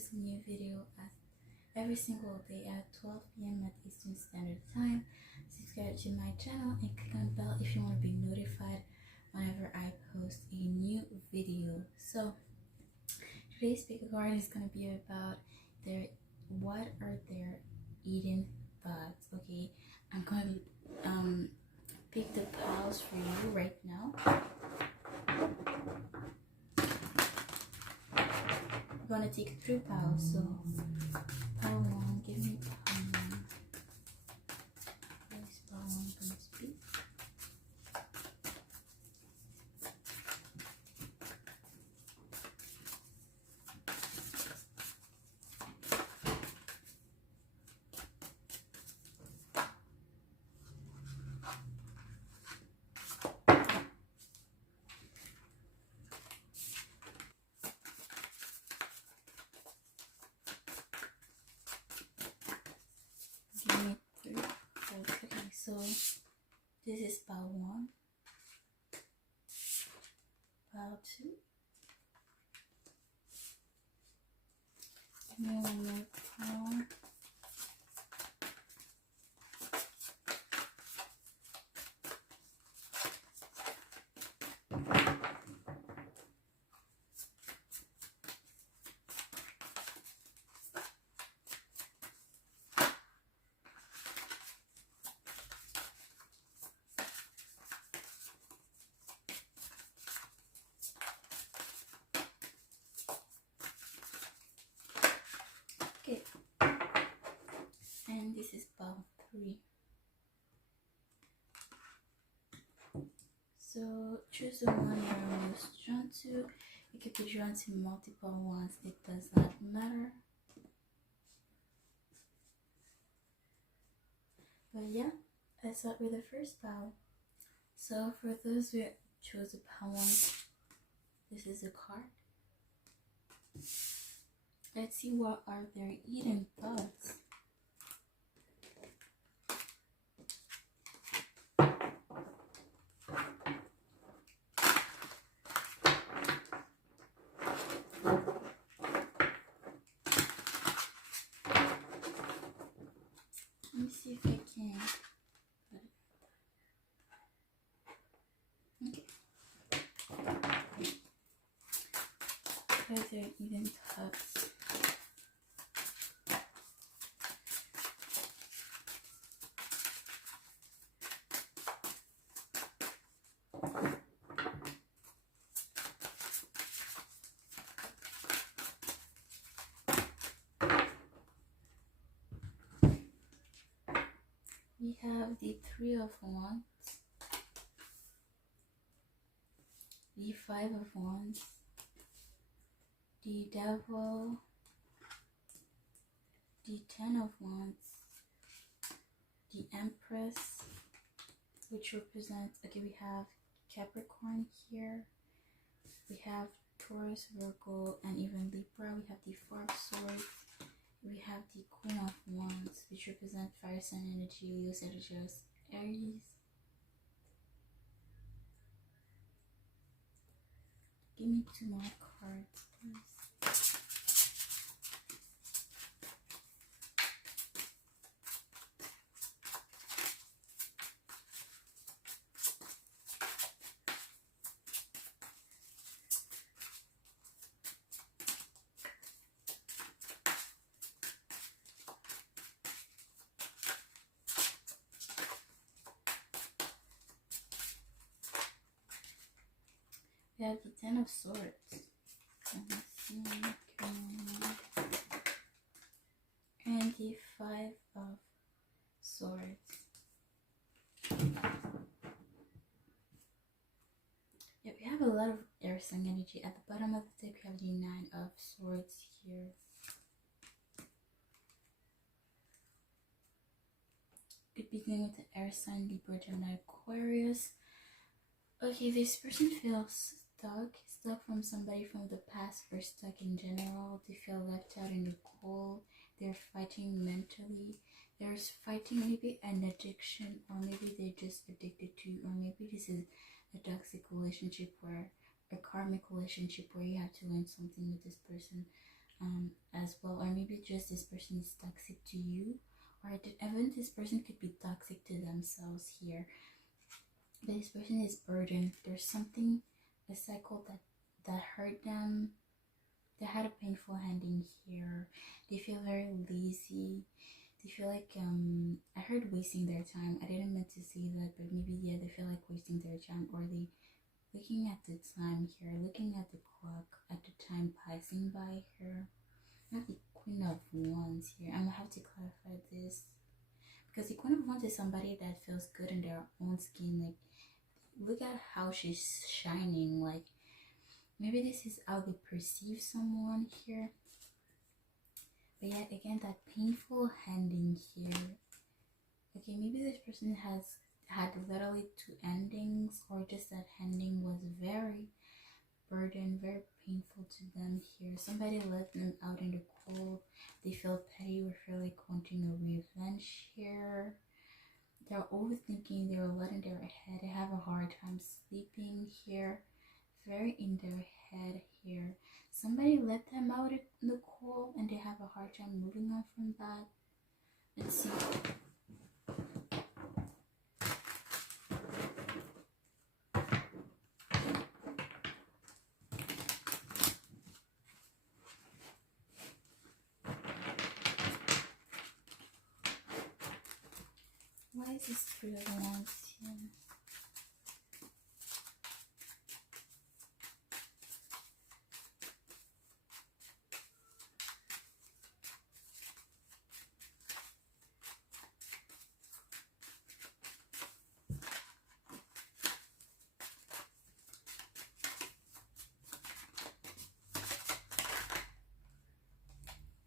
post a new video every single day at 12 p.m. at Eastern Standard Time. Subscribe to my channel and click on the bell if you want to be notified whenever I post a new video. So today's PickACard is going to be about what are their eating thoughts. Okay, I'm going to pick the piles for you right now. I'm going to take 3 piles. So pile 1, give me pile 1. Where's pile 1 going to be? Give me 3. Okay, so this is pile 1, pile 2. Give me one more pile. Okay, and this is pile 3. So choose the one you're most drawn to. You can be drawn to multiple ones, it does not matter. But yeah, let's start with the first pile. So for those who chose the pile 1, this is the card. Let's see what are their eating thoughts. Let me see if I can. Okay. What are their eating thoughts? We have the 3 of Wands, the 5 of Wands, the Devil, the 10 of Wands, the Empress, which represents, okay, we have Capricorn here, we have Taurus, Virgo, and even Libra. We have the 4 of Swords, we have the Queen of Wands, which represents fire sign energy, Leo, Sagittarius, Aries. Give me 2 more cards, please. We have the 10 of Swords. Let me see. And the 5 of Swords. Yeah, we have a lot of air sign energy. At the bottom of the deck, we have the 9 of Swords here. Could be dealing with the air sign, Libra, Gemini, Aquarius. Okay, this person feels stuck from somebody from the past, or stuck in general. They feel left out in the cold. They're fighting mentally. There's fighting maybe an addiction, or maybe they're just addicted to, or maybe this is a toxic relationship, where a karmic relationship where you have to learn something with this person. as well, or maybe just this person is toxic to you, or even this person could be toxic to themselves here. But this person is burdened. There's something, a cycle that hurt them. They had a painful ending here. They feel very lazy. They feel like I heard wasting their time. I didn't mean to say that, but maybe yeah, they feel like wasting their time, or they looking at the time here, looking at the clock, at the time passing by here. Not the Queen of Wands here. I'm gonna have to clarify this, because the Queen of Wands is somebody that feels good in their own skin. Like, look at how she's shining. Like, maybe this is how they perceive someone here. But yet again, that painful ending here. Okay, maybe this person has had literally two endings, or just that ending was very burdened, very painful to them here. Somebody let them out in the cold. They feel petty or feel like wanting a revenge here. They're overthinking, they're letting their head. They have a hard time sleeping here. Very in their head here. Somebody let them out in the cold and they have a hard time moving on from that. Let's see. Why is this 3 of Wands here?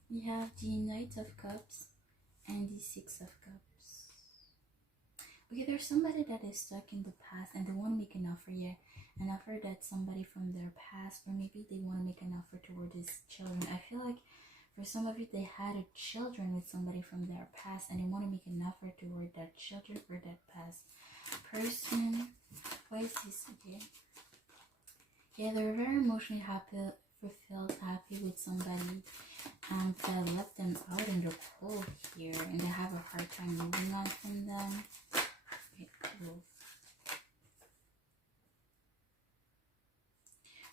We have the Knight of Cups and the 6 of Cups. Okay, there's somebody that is stuck in the past and they want to make an offer, yeah. An offer that somebody from their past, or maybe they want to make an offer toward these children. I feel like for some of you, they had a children with somebody from their past and they want to make an offer toward that children or that past person. Why is this okay? Yeah, they're very emotionally happy, fulfilled, happy with somebody that left them out in the cold here, and they have a hard time moving on from them. Okay, cool.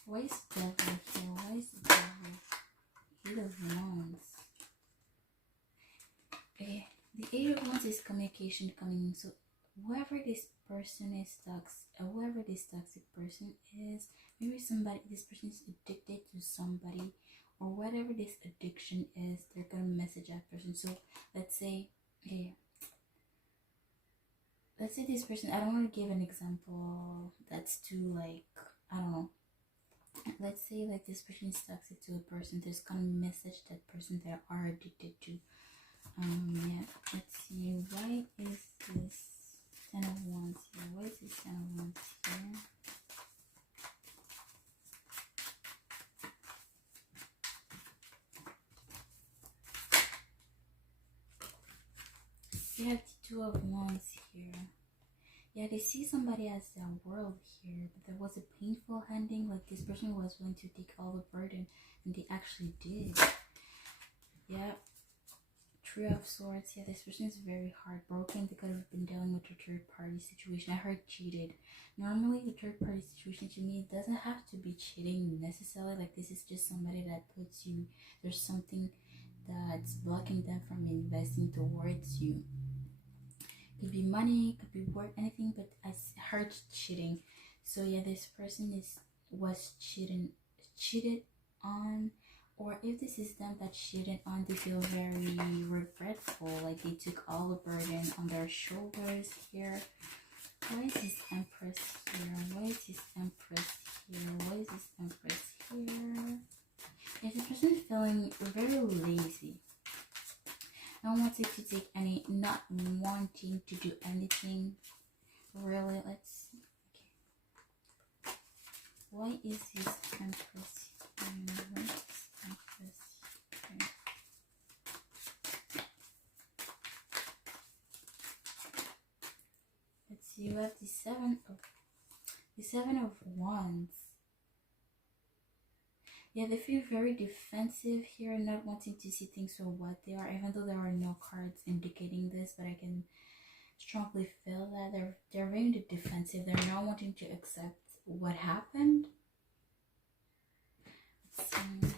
Why is the devil here? Why is the devil? 8 of Wands. Okay, the 8 of Wands is communication coming in. So whoever this person is toxic, whoever this toxic person is, maybe this person is addicted to somebody, or whatever this addiction is, they're gonna message that person. So let's say, okay, let's say this person, I don't want to give an example that's too, like, I don't know. Let's say like this person is toxic to a person, there's gonna message that person they are addicted to. Yeah, let's see, why is this 10 of Wands here? Why is this 10 of Wands here? You have the 2 of Wands here. Yeah, they see somebody as their world here, but there was a painful ending. Like, this person was willing to take all the burden, and they actually did. Yeah. 3 of Swords. Yeah, this person is very heartbroken. They could have been dealing with a third party situation. I heard cheated. Normally, the third party situation to me, it doesn't have to be cheating necessarily. Like, this is just somebody that puts you, there's something that's blocking them from investing towards you. Could be money, could be work, anything, but I heard cheating. So yeah, this person was cheated on, or if this is them that cheated on, they feel very regretful, like they took all the burden on their shoulders here. Why is this Empress here? Why is this Empress here? Why is this Empress here? If the person is feeling very lazy, not wanting to take any, not wanting to do anything, really, let's see. Okay. Why is this Empress here? Why is this Empress here? Let's see, you have the 7 of Wands. Yeah, they feel very defensive here, not wanting to see things for what they are, even though there are no cards indicating this, but I can strongly feel that they're very defensive. They're not wanting to accept what happened. Let's see.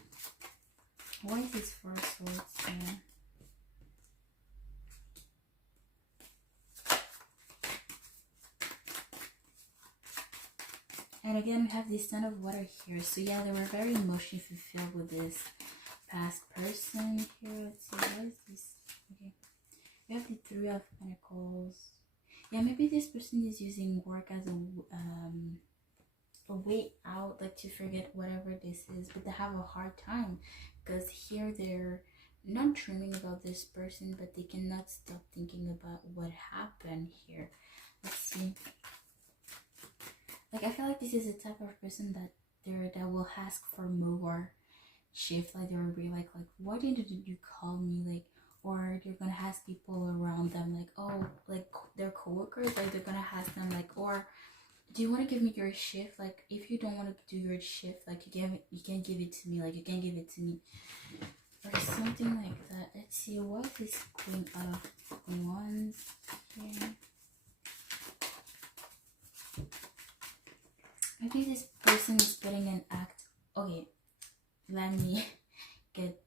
Why is this Four of Swords here? And again, we have the Son of Water here. So yeah, they were very emotionally fulfilled with this past person here. Let's see, what is this? Okay. We have the Three of Pentacles. Yeah, maybe this person is using work as a way out, like to forget whatever this is, but they have a hard time because here they're not dreaming about this person, but they cannot stop thinking about what happened here. Let's see. Like, I feel like this is the type of person that will ask for more shift. Like, they will be like, why didn't you call me? Like, or they're gonna ask people around them, like, oh, like their coworkers, like they're gonna ask them, like, or do you want to give me your shift? Like, if you don't want to do your shift, like you can't give it to me. Like, you can't give it to me, or something like that. Let's see, what is this Queen of Wands here? Maybe this person is putting an act. Okay, let me get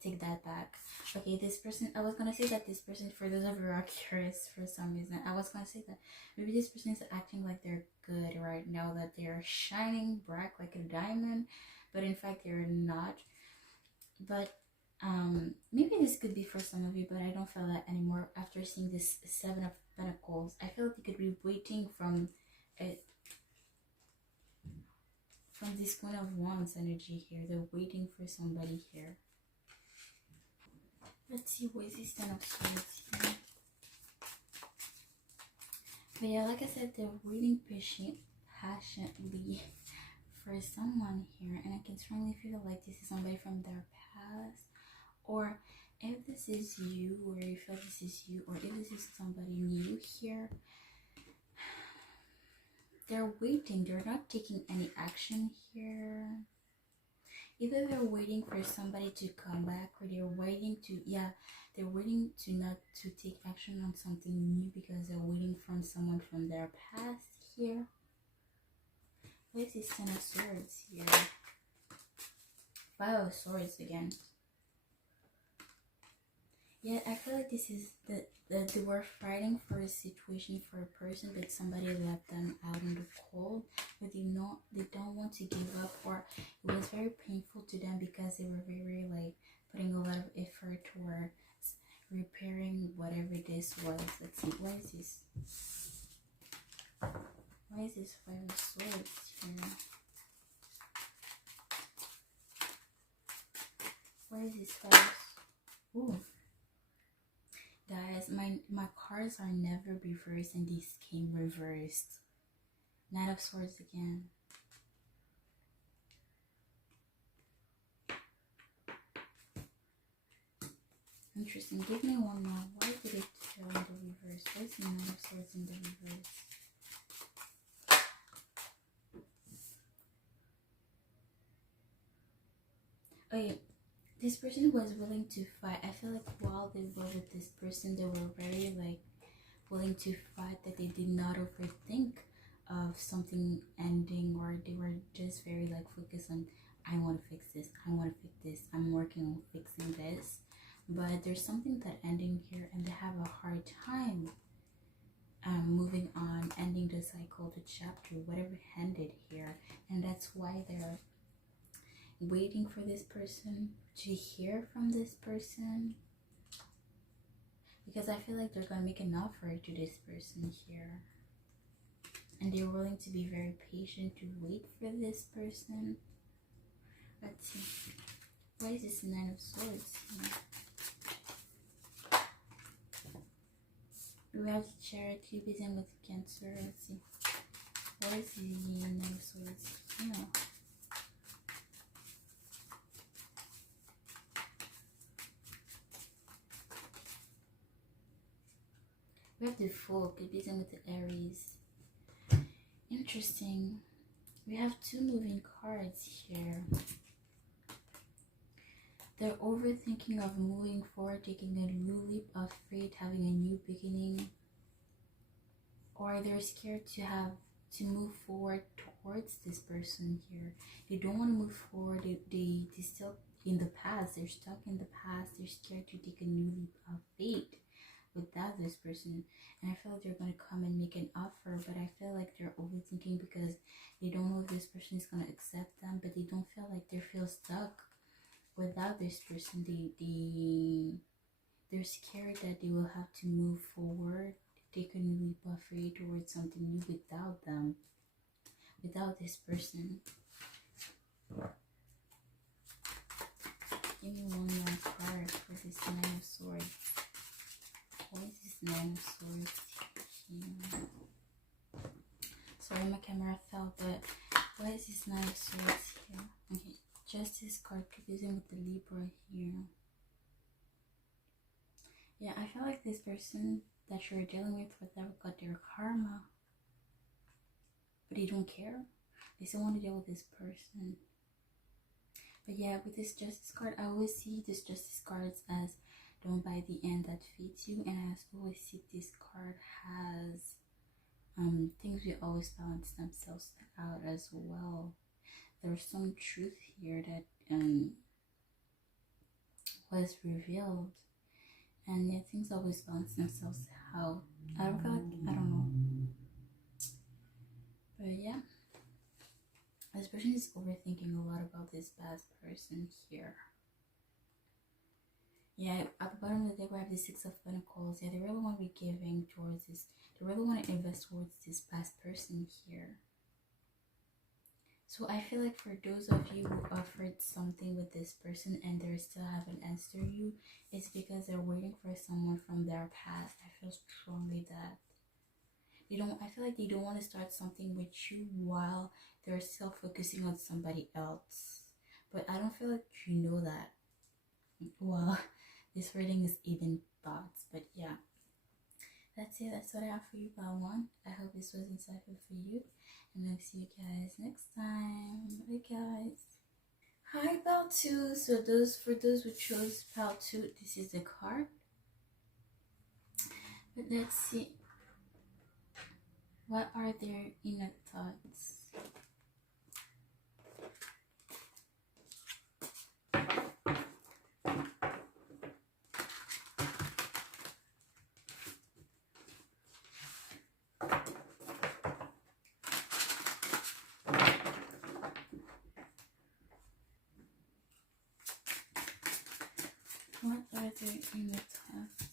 take that back. Okay, this person, I was gonna say that this person, for those of you who are curious for some reason, I was gonna say that maybe this person is acting like they're good right now, that they're shining bright like a diamond, but in fact they're not. But maybe this could be for some of you, but I don't feel that anymore after seeing this Seven of Pentacles. I feel like you could be waiting from it, from this Queen of Wands energy here. They're waiting for somebody here. Let's see, what is this Ten of Swords here? But yeah, like I said, they're waiting passionately for someone here, and I can strongly feel like this is somebody from their past, or if this is you, or you feel this is you, or if this is somebody new here. They're waiting, they're not taking any action here. Either they're waiting for somebody to come back, or they're waiting to, yeah, they're waiting to not to take action on something new because they're waiting from someone from their past here. What is this Ten of Swords here? Five of Swords again. Yeah, I feel like this is that they were fighting for a situation, for a person, but somebody left them out in the cold. But they don't want to give up, or it was very painful to them because they were very like putting a lot of effort towards repairing whatever this was. Let's see, what is this? Why is this Five of Swords here? Why is this Five? Ooh. Guys, my cards are never reversed, and these came reversed. Knight of Swords again. Interesting. Give me one more. Why did it show in the reverse? Why is the Knight of Swords in the reverse? Okay. This person was willing to fight. I feel like while they were with this person, they were very like willing to fight, that they did not overthink of something ending, or they were just very like focused on, I want to fix this, I want to fix this, I'm working on fixing this. But there's something that ending here, and they have a hard time moving on, ending the cycle, the chapter, whatever ended here. And that's why they're waiting for this person, to hear from this person, because I feel like they're gonna make an offer to this person here, and they're willing to be very patient to wait for this person. Let's see, why is this Nine of Swords here? We have Charity begin with Cancer. Let's see, what is the Nine of Swords here? We have the Fool, could begin with the Aries. Interesting. We have two moving cards here. They're overthinking of moving forward, taking a new leap of faith, having a new beginning. Or they're scared to move forward towards this person here. They don't want to move forward. They still in the past. They're stuck in the past. They're scared to take a new leap of faith without this person. And I feel like they're going to come and make an offer, but I feel like they're overthinking because they don't know if this person is going to accept them, but they don't feel like they feel stuck without this person. They're scared that they will have to move forward, take a new leap of faith towards something new without them, without this person. Give me one more card for this Nine of Swords. What is this Nine of Swords here? Sorry, my camera fell, but what is this Nine of Swords here? Okay, Justice card confusing with the Libra here. Yeah, I feel like this person that you're dealing with, whatever, got their karma, but they don't care. They still want to deal with this person. But yeah, with this Justice card, I always see this Justice cards as don't buy the end that fits you, and I always see this card has things will always balance themselves out as well. There's some truth here that was revealed, and yeah, things always balance themselves out. I don't feel like, I don't know, but yeah, this person is overthinking a lot about this past person here. Yeah, at the bottom of the deck we have the Six of Pentacles. Yeah, they really want to be giving towards this. They really want to invest towards this past person here. So I feel like for those of you who offered something with this person and they still haven't answered you, it's because they're waiting for someone from their past. I feel strongly that they don't. I feel like they don't want to start something with you while they're still focusing on somebody else. But I don't feel like you know that. Well, this reading is even thoughts, but yeah, that's it. That's what I have for you, Pile 1. I hope this was insightful for you, and I'll see you guys next time. Bye, guys. Hi, Pile 2. So for those who chose Pile 2, this is the card. But let's see. What are their inner thoughts? What are their inner thoughts?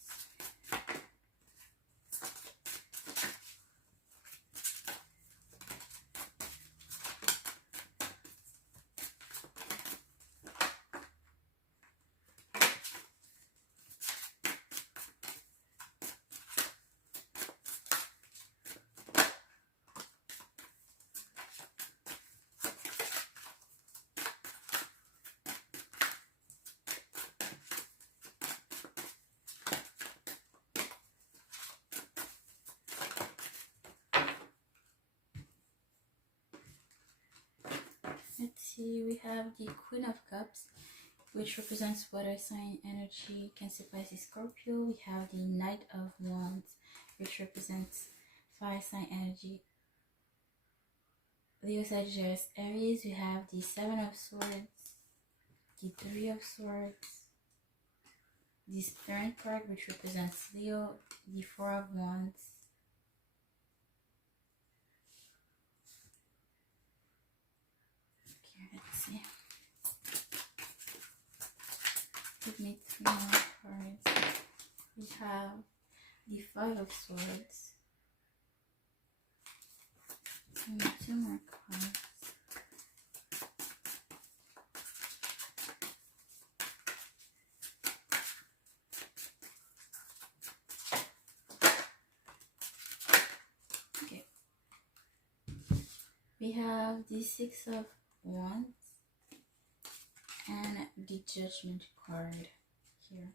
Let's see, we have the Queen of Cups, which represents water sign energy, Cancer, Pisces, Scorpio. We have the Knight of Wands, which represents fire sign energy, Leo, Sagittarius, Aries. We have the Seven of Swords, the Three of Swords, the Strength card, which represents Leo, the Four of Wands, let's see. Give me 3 more cards. We have the Five of Swords. Give me 2 more cards. Okay. We have the Six of Wands and the Judgment card here.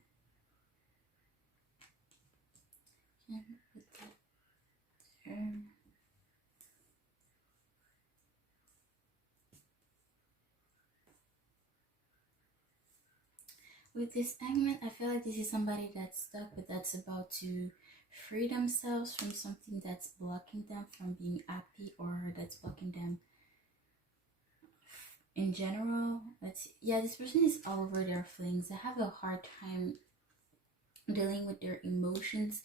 Can put that there. With this Hangman, I feel like this is somebody that's stuck, but that's about to free themselves from something that's blocking them from being happy, or that's blocking them in general. Yeah, this person is all over their feelings. They have a hard time dealing with their emotions.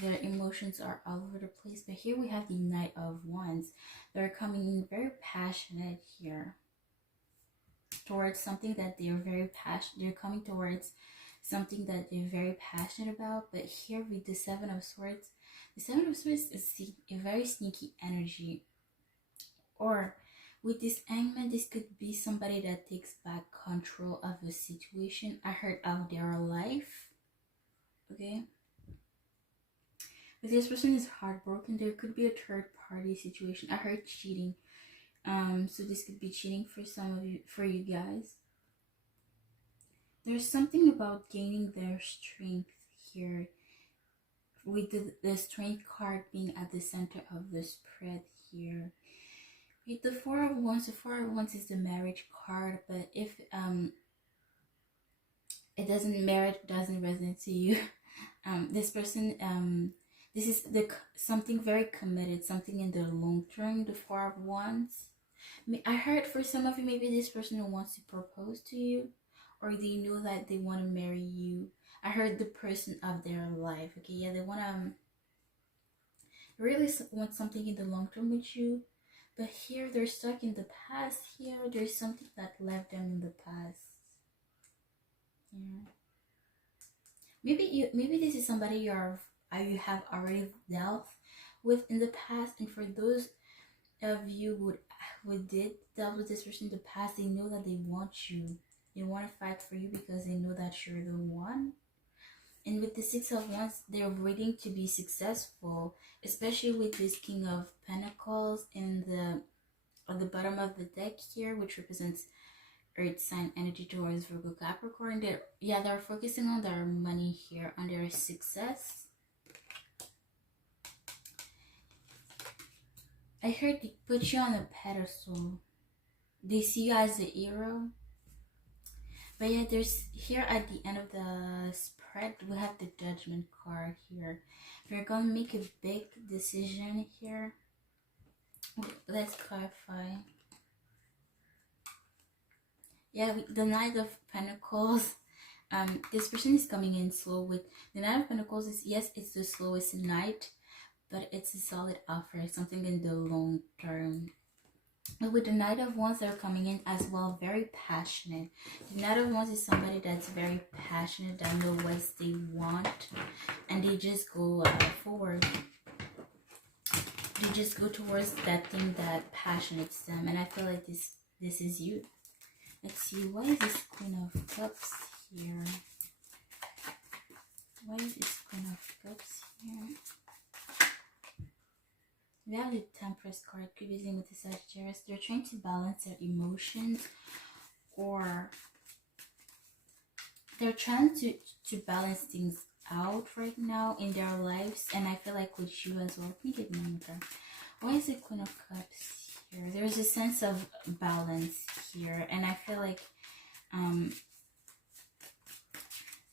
Their emotions are all over the place. But here we have the Knight of Wands. They're coming in very passionate here towards something that they're very passionate. They're coming towards something that they're very passionate about. But here with the Seven of Swords, the Seven of Swords is a very sneaky energy. Or with this Hangman, this could be somebody that takes back control of a situation. I heard of their life. Okay, but this person is heartbroken. There could be a third party situation. I heard cheating. So this could be cheating for some of you, for you guys. There's something about gaining their strength here, with the strength card being at the center of the spread here. With the Four of Wands, the Four of Wands is the marriage card, but if marriage doesn't resonate to you, this person, this is something very committed, something in the long term. The Four of Wands, I heard for some of you, maybe this person wants to propose to you, or they know that they want to marry you. I heard the person of their life. Okay, yeah, they want to really want something in the long term with you. But here they're stuck in the past. Here there's something that left them in the past. Yeah. Maybe this is somebody you have already dealt with in the past, and for those of you who did dealt with this person in the past, they know that they want you. They want to fight for you because they know that you're the one. And with the Six of Wands, they're waiting to be successful, especially with this King of Pentacles and on the bottom of the deck here, which represents Earth sign energy towards Virgo Capricorn. They're focusing on their money here, on their success. I heard they put you on a pedestal. They see you as a hero. But yeah, there's here at the end of the spread, we have the Judgment card here. We're going to make a big decision here. Let's clarify. Yeah, the Knight of Pentacles. This person is coming in slow. With the Knight of Pentacles, yes, it's the slowest night, but it's a solid offer, something in the long term. But with the Knight of Wands, they're coming in as well, very passionate. The Knight of Wands is somebody that's very passionate, that knows what they want, and they just go forward. They just go towards that thing that passionates them, and I feel like this is you. Let's see, why is this Queen of Cups here? Why is this Queen of Cups here? We have the Temperance card, could be dealing with the Sagittarius. They're trying to balance their emotions, or they're trying to balance things out right now in their lives. And I feel like with you as well. Let me get one more. Why is the Queen of Cups here? There's a sense of balance here, and I feel like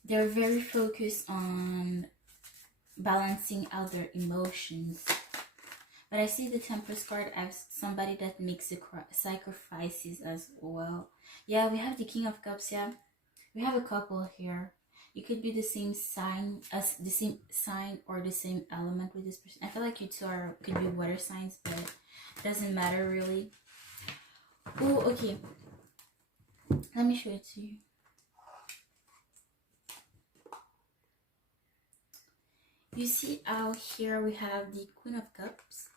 they're very focused on balancing out their emotions. But I see the Temperance card as somebody that makes sacrifices as well. Yeah, we have the King of Cups. Yeah, we have a couple here. It could be the same sign or the same element with this person. I feel like you two could be water signs, but it doesn't matter really. Oh, okay. Let me show it to you. You see out here we have the Queen of Cups,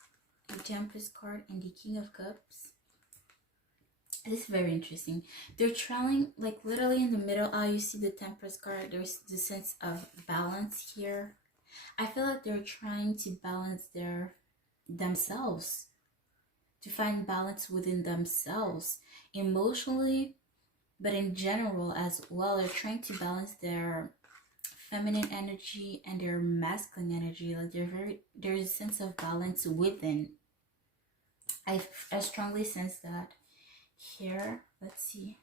the Temperance card, and the King of Cups. This is very interesting. They're traveling like literally in the middle. You see the Temperance card. There's the sense of balance here. I feel like they're trying to balance themselves, to find balance within themselves emotionally, but in general as well. They're trying to balance their feminine energy and their masculine energy. Like there's a sense of balance within. I strongly sense that here. Let's see.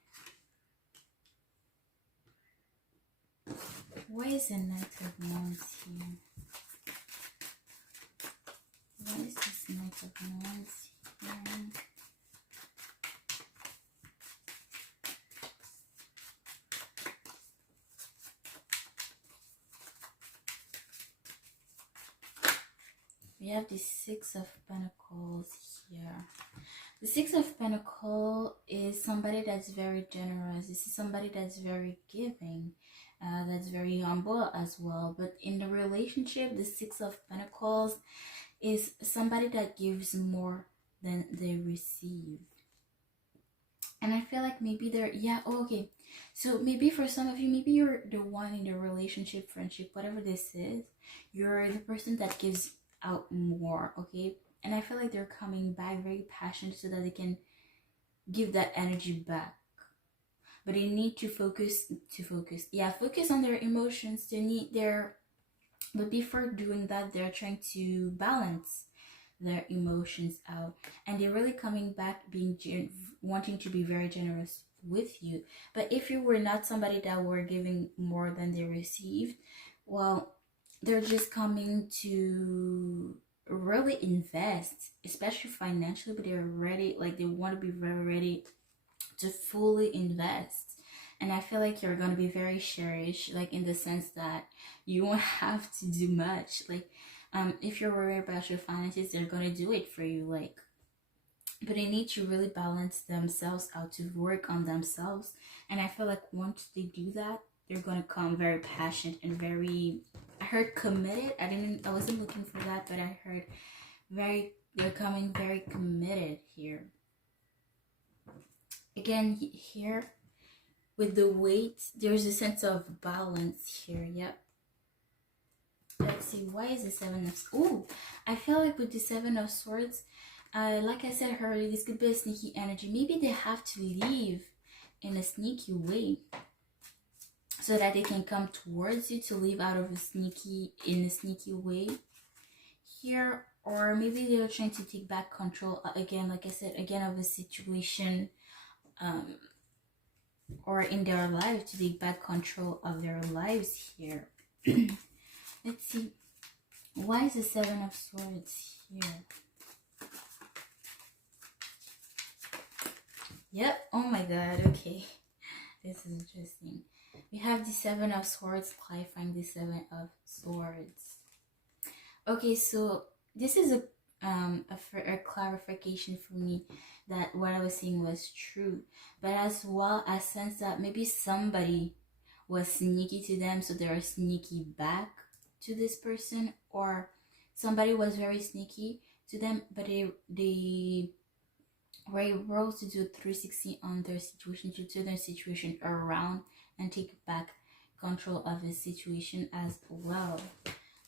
Why is the Knight of Wands here? Why is this Knight of Wands here? We have the Six of Pentacles here. The Six of Pentacles is somebody that's very generous. This is somebody that's very giving, that's very humble as well. But in the relationship, the Six of Pentacles is somebody that gives more than they receive. And I feel like maybe they're, yeah, okay. So maybe for some of you, maybe you're the one in the relationship, friendship, whatever this is. You're the person that gives out more, okay? And I feel like they're coming back very passionate so that they can give that energy back. But they need to focus on their emotions. They need their, but before doing that, they're trying to balance their emotions out. And they're really coming back wanting to be very generous with you. But if you were not somebody that were giving more than they received, well, they're just coming to really invest, especially financially, but they're ready, like they want to be very ready to fully invest. And I feel like you're going to be very cherished, like in the sense that you won't have to do much. Like if you're worried about your finances, they're going to do it for you. Like, but they need to really balance themselves out, to work on themselves. And I feel like once they do that, they're going to come very passionate and very, I heard committed. I wasn't looking for that, but I heard they're coming very committed here. Again, here with the weight, there's a sense of balance here. Yep. Let's see, why is the Seven of, oh, I feel like with the Seven of Swords, like I said earlier, this could be a sneaky energy. Maybe they have to leave in a sneaky way so that they can come towards you, to leave out of a sneaky way here. Or maybe they're trying to take back control again, like I said, again, of a situation or in their life, to take back control of their lives here. Let's see, why is the Seven of Swords here? Yep, oh my god, okay, this is interesting. We have the Seven of Swords clarifying the Seven of Swords. Okay, so this is a clarification for me that what I was saying was true, but as well I sense that maybe somebody was sneaky to them, so they're sneaky back to this person, or somebody was very sneaky to them, but they were able to do 360 on their situation, to turn their situation around and take back control of the situation as well.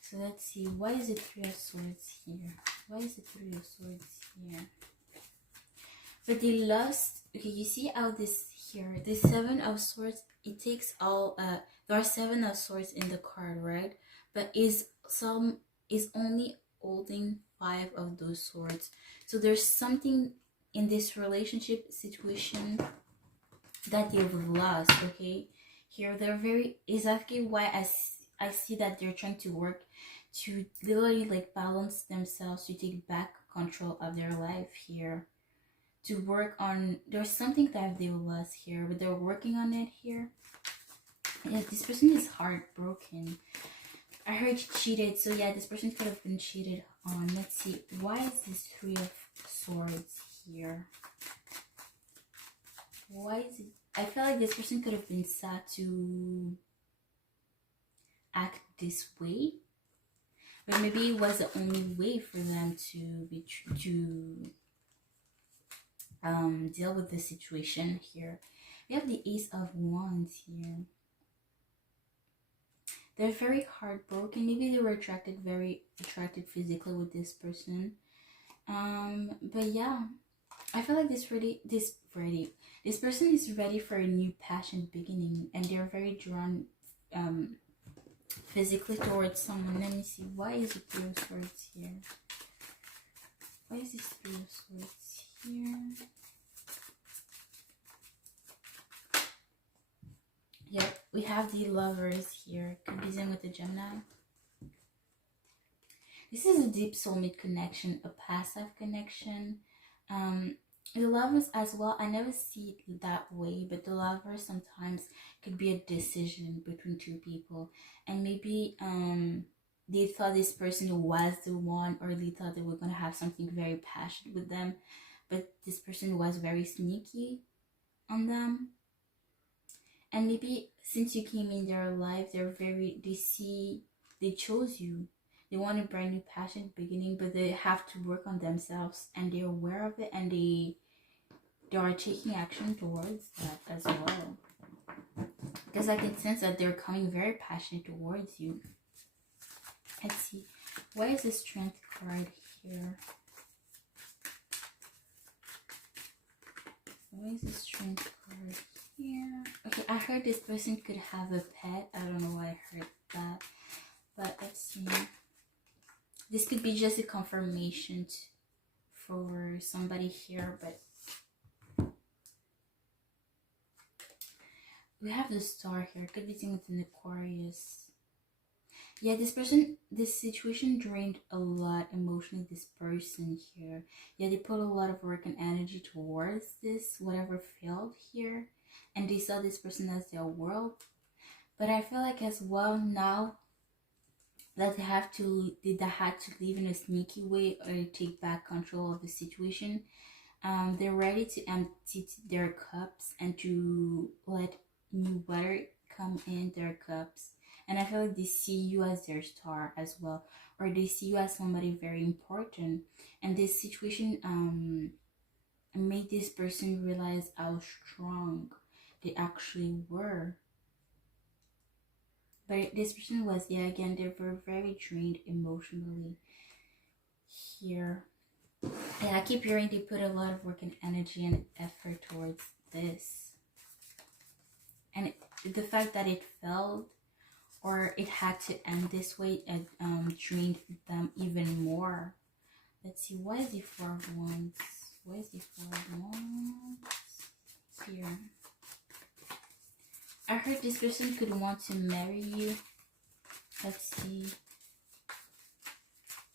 So let's see, why is the Three of Swords here? Why is the Three of Swords here? But they lost, okay, you see how this here, the Seven of Swords, it takes all, there are Seven of Swords in the card, right? But is only holding 5 of those swords. So there's something in this relationship situation that they've lost, okay? Here, they're very, exactly why I see that they're trying to work to literally like balance themselves, to take back control of their life here, to work on, there's something that they lost here, but they're working on it here. Yeah, this person is heartbroken. I heard cheated, so yeah, this person could have been cheated on. Let's see, why is this Three of Swords here? Why is it, I feel like this person could have been sad to act this way, but maybe it was the only way for them to deal with the situation here. We have the Ace of Wands here. They're very heartbroken. Maybe they were very attracted physically with this person. But yeah, I feel like this person is ready for a new passion beginning, and they're very drawn physically towards someone. Let me see, why is the Three of Swords here? Why is this Three of Swords here? Yep, We have the lovers here. Could be them with the Gemini. This is a deep soulmate connection, a past life connection. The lovers as well, I never see it that way, but the lovers sometimes could be a decision between two people. And maybe they thought this person was the one, or they thought they were going to have something very passionate with them, but this person was very sneaky on them. And maybe since you came in their life, they chose you. They want a brand new passion beginning, but they have to work on themselves, and they're aware of it, and they are taking action towards that as well. Because I can sense that they're coming very passionate towards you. Let's see. Why is the Strength card here? Why is the Strength card here? Okay, I heard this person could have a pet. I don't know why I heard that. But let's see. This could be just a confirmation for somebody here, but we have the Star here. Could be seen with an Aquarius. Yeah, this situation drained a lot emotionally, this person here. Yeah, they put a lot of work and energy towards this, whatever failed here. And they saw this person as their world. But I feel like as well now that they had to leave in a sneaky way or take back control of the situation. They're ready to empty their cups and to let new water come in their cups. And I feel like they see you as their star as well, or they see you as somebody very important. And this situation made this person realize how strong they actually were. But this person was, yeah, again, they were very drained emotionally here. And I keep hearing they put a lot of work and energy and effort towards this. And the fact that it failed, or it had to end this way, it drained them even more. Let's see, why is the Four of Wands? Why is the Four of Wands here? I heard this person could want to marry you. Let's see.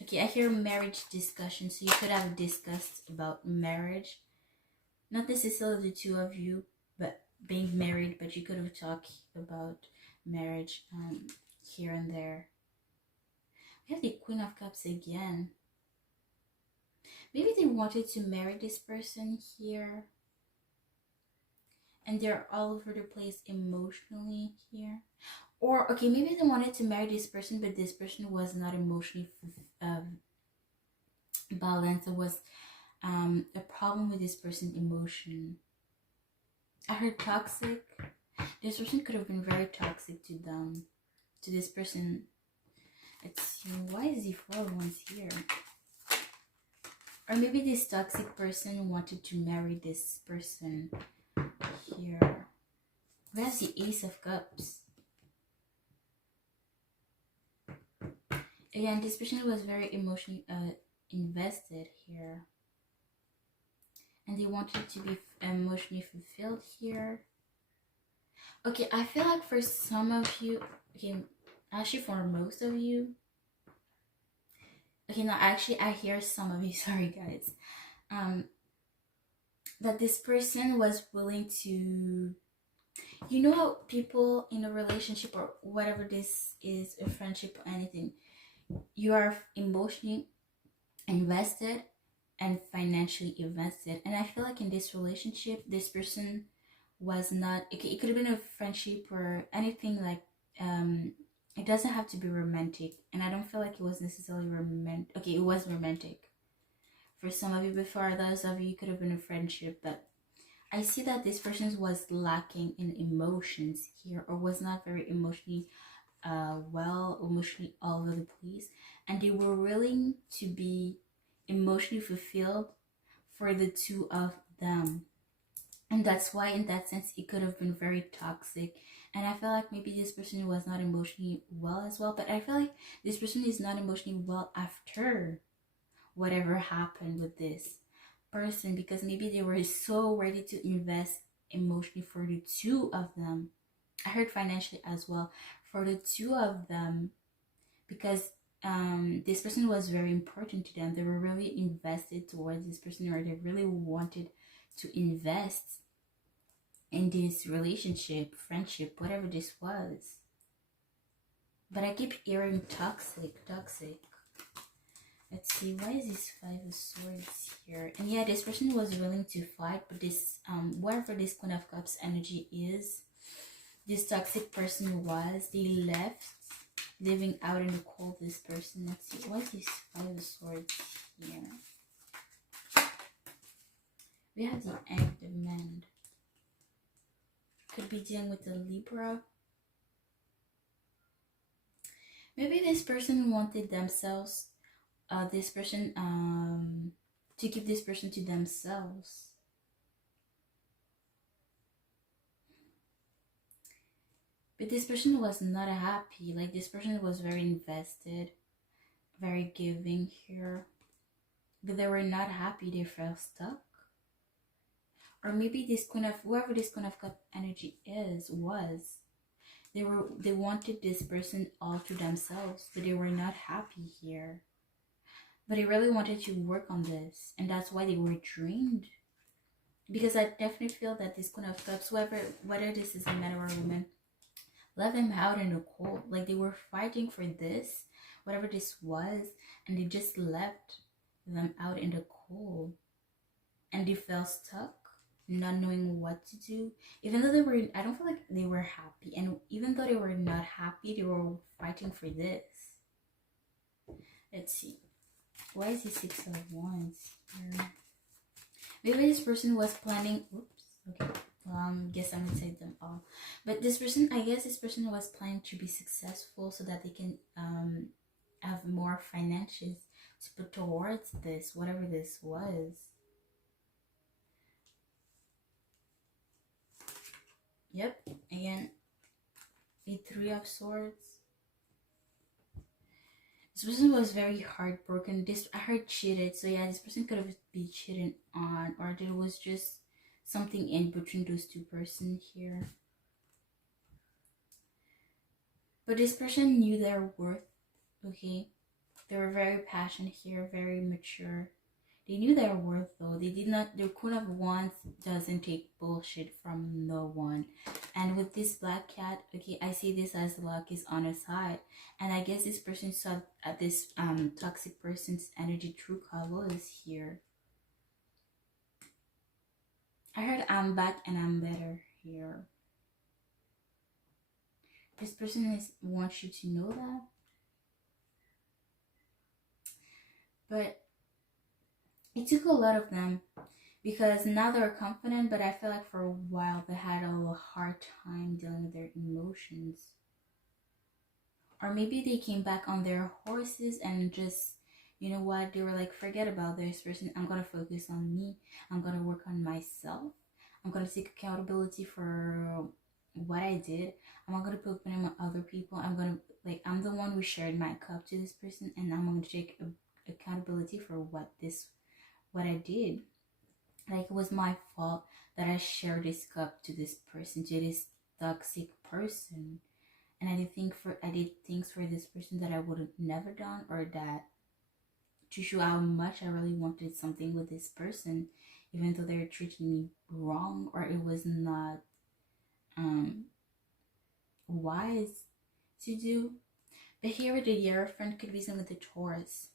Okay, I hear marriage discussion, so you could have discussed about marriage. Not necessarily the two of you, but being married, but you could have talked about marriage here and there. We have the Queen of Cups again. Maybe they wanted to marry this person here, and they're all over the place emotionally here. Or, okay, maybe they wanted to marry this person, but this person was not emotionally balanced. There was a problem with this person's emotion. I heard toxic. This person could have been very toxic to them, to this person. Let's see, why is the Four of Wands here? Or maybe this toxic person wanted to marry this person here. Where's the Ace of Cups? Again, this person was very emotionally invested here. And they wanted to be emotionally fulfilled here. Okay, I feel like for some of you, okay, actually for most of you, okay, no, actually I hear some of you, sorry guys, that this person was willing to, you know how people in a relationship or whatever this is, a friendship or anything, you are emotionally invested and financially invested. And I feel like in this relationship, this person was not, okay, it could have been a friendship or anything like, it doesn't have to be romantic. And I don't feel like it was necessarily romantic. Okay, it was romantic for some of you, but for others of you, it could have been a friendship. But I see that this person was lacking in emotions here, or was not very emotionally emotionally all over the place, and they were willing to be emotionally fulfilled for the two of them. And that's why in that sense it could have been very toxic. And I feel like maybe this person was not emotionally well as well, but I feel like this person is not emotionally well after whatever happened with this person, because maybe they were so ready to invest emotionally for the two of them. I heard financially as well for the two of them, because this person was very important to them. They were really invested towards this person, or they really wanted to invest in this relationship, friendship, whatever this was. But I keep hearing toxic, toxic. Let's see, why is this Five of Swords here? And yeah, this person was willing to fight, but this wherever this Queen of Cups energy is, this toxic person was, they left, living out in the cold, this person. Let's see, why is this Five of Swords here? We have the Egg, the Man. Could be dealing with the Libra. Maybe this person wanted themselves, this person, to keep this person to themselves. But this person was not happy. Like, this person was very invested, very giving here. But they were not happy. They felt stuck. Or maybe this Queen of, whoever this Queen of Cup energy was, they wanted this person all to themselves, but they were not happy here. But they really wanted to work on this, and that's why they were drained. Because I definitely feel that this Queen of Cups, whether this is a man or a woman, left them out in the cold. Like, they were fighting for this, whatever this was, and they just left them out in the cold. And they felt stuck, not knowing what to do. Even though they were, I don't feel like they were happy. And even though they were not happy, they were fighting for this. Let's see. Why is the Six of Wands here? Maybe this person was planning, oops, okay. Guess I'm inside them all. But this person, I guess this person was planning to be successful so that they can have more finances to put towards this, whatever this was. Yep, again, the Three of Swords. This person was very heartbroken. I heard cheated. So yeah, this person could have been cheated on, or there was just something in between those two persons here. But this person knew their worth, okay? They were very passionate here, very mature. They knew their worth though. They did not, their Queen of Wands doesn't take bullshit from no one. And with this Black Cat, okay, I see this as luck is on her side. And I guess this person saw this toxic person's energy true colors here. I heard I'm back and I'm better here. This person wants you to know that. But it took a lot of them, because now they're confident, but I feel like for a while they had a hard time dealing with their emotions. Or maybe they came back on their horses and just, you know what, they were like, forget about this person. I'm going to focus on me. I'm going to work on myself. I'm going to take accountability for what I did. I'm not going to put blame on other people. I'm going to, like, I'm the one who shared my cup to this person, and I'm going to take accountability for what I did. Like, it was my fault that I shared this cup to this person, to this toxic person. And I did things for this person that I would have never done, or that to show how much I really wanted something with this person, even though they were treating me wrong, or it was not wise to do. But here with the Hierophant could be some with the Taurus.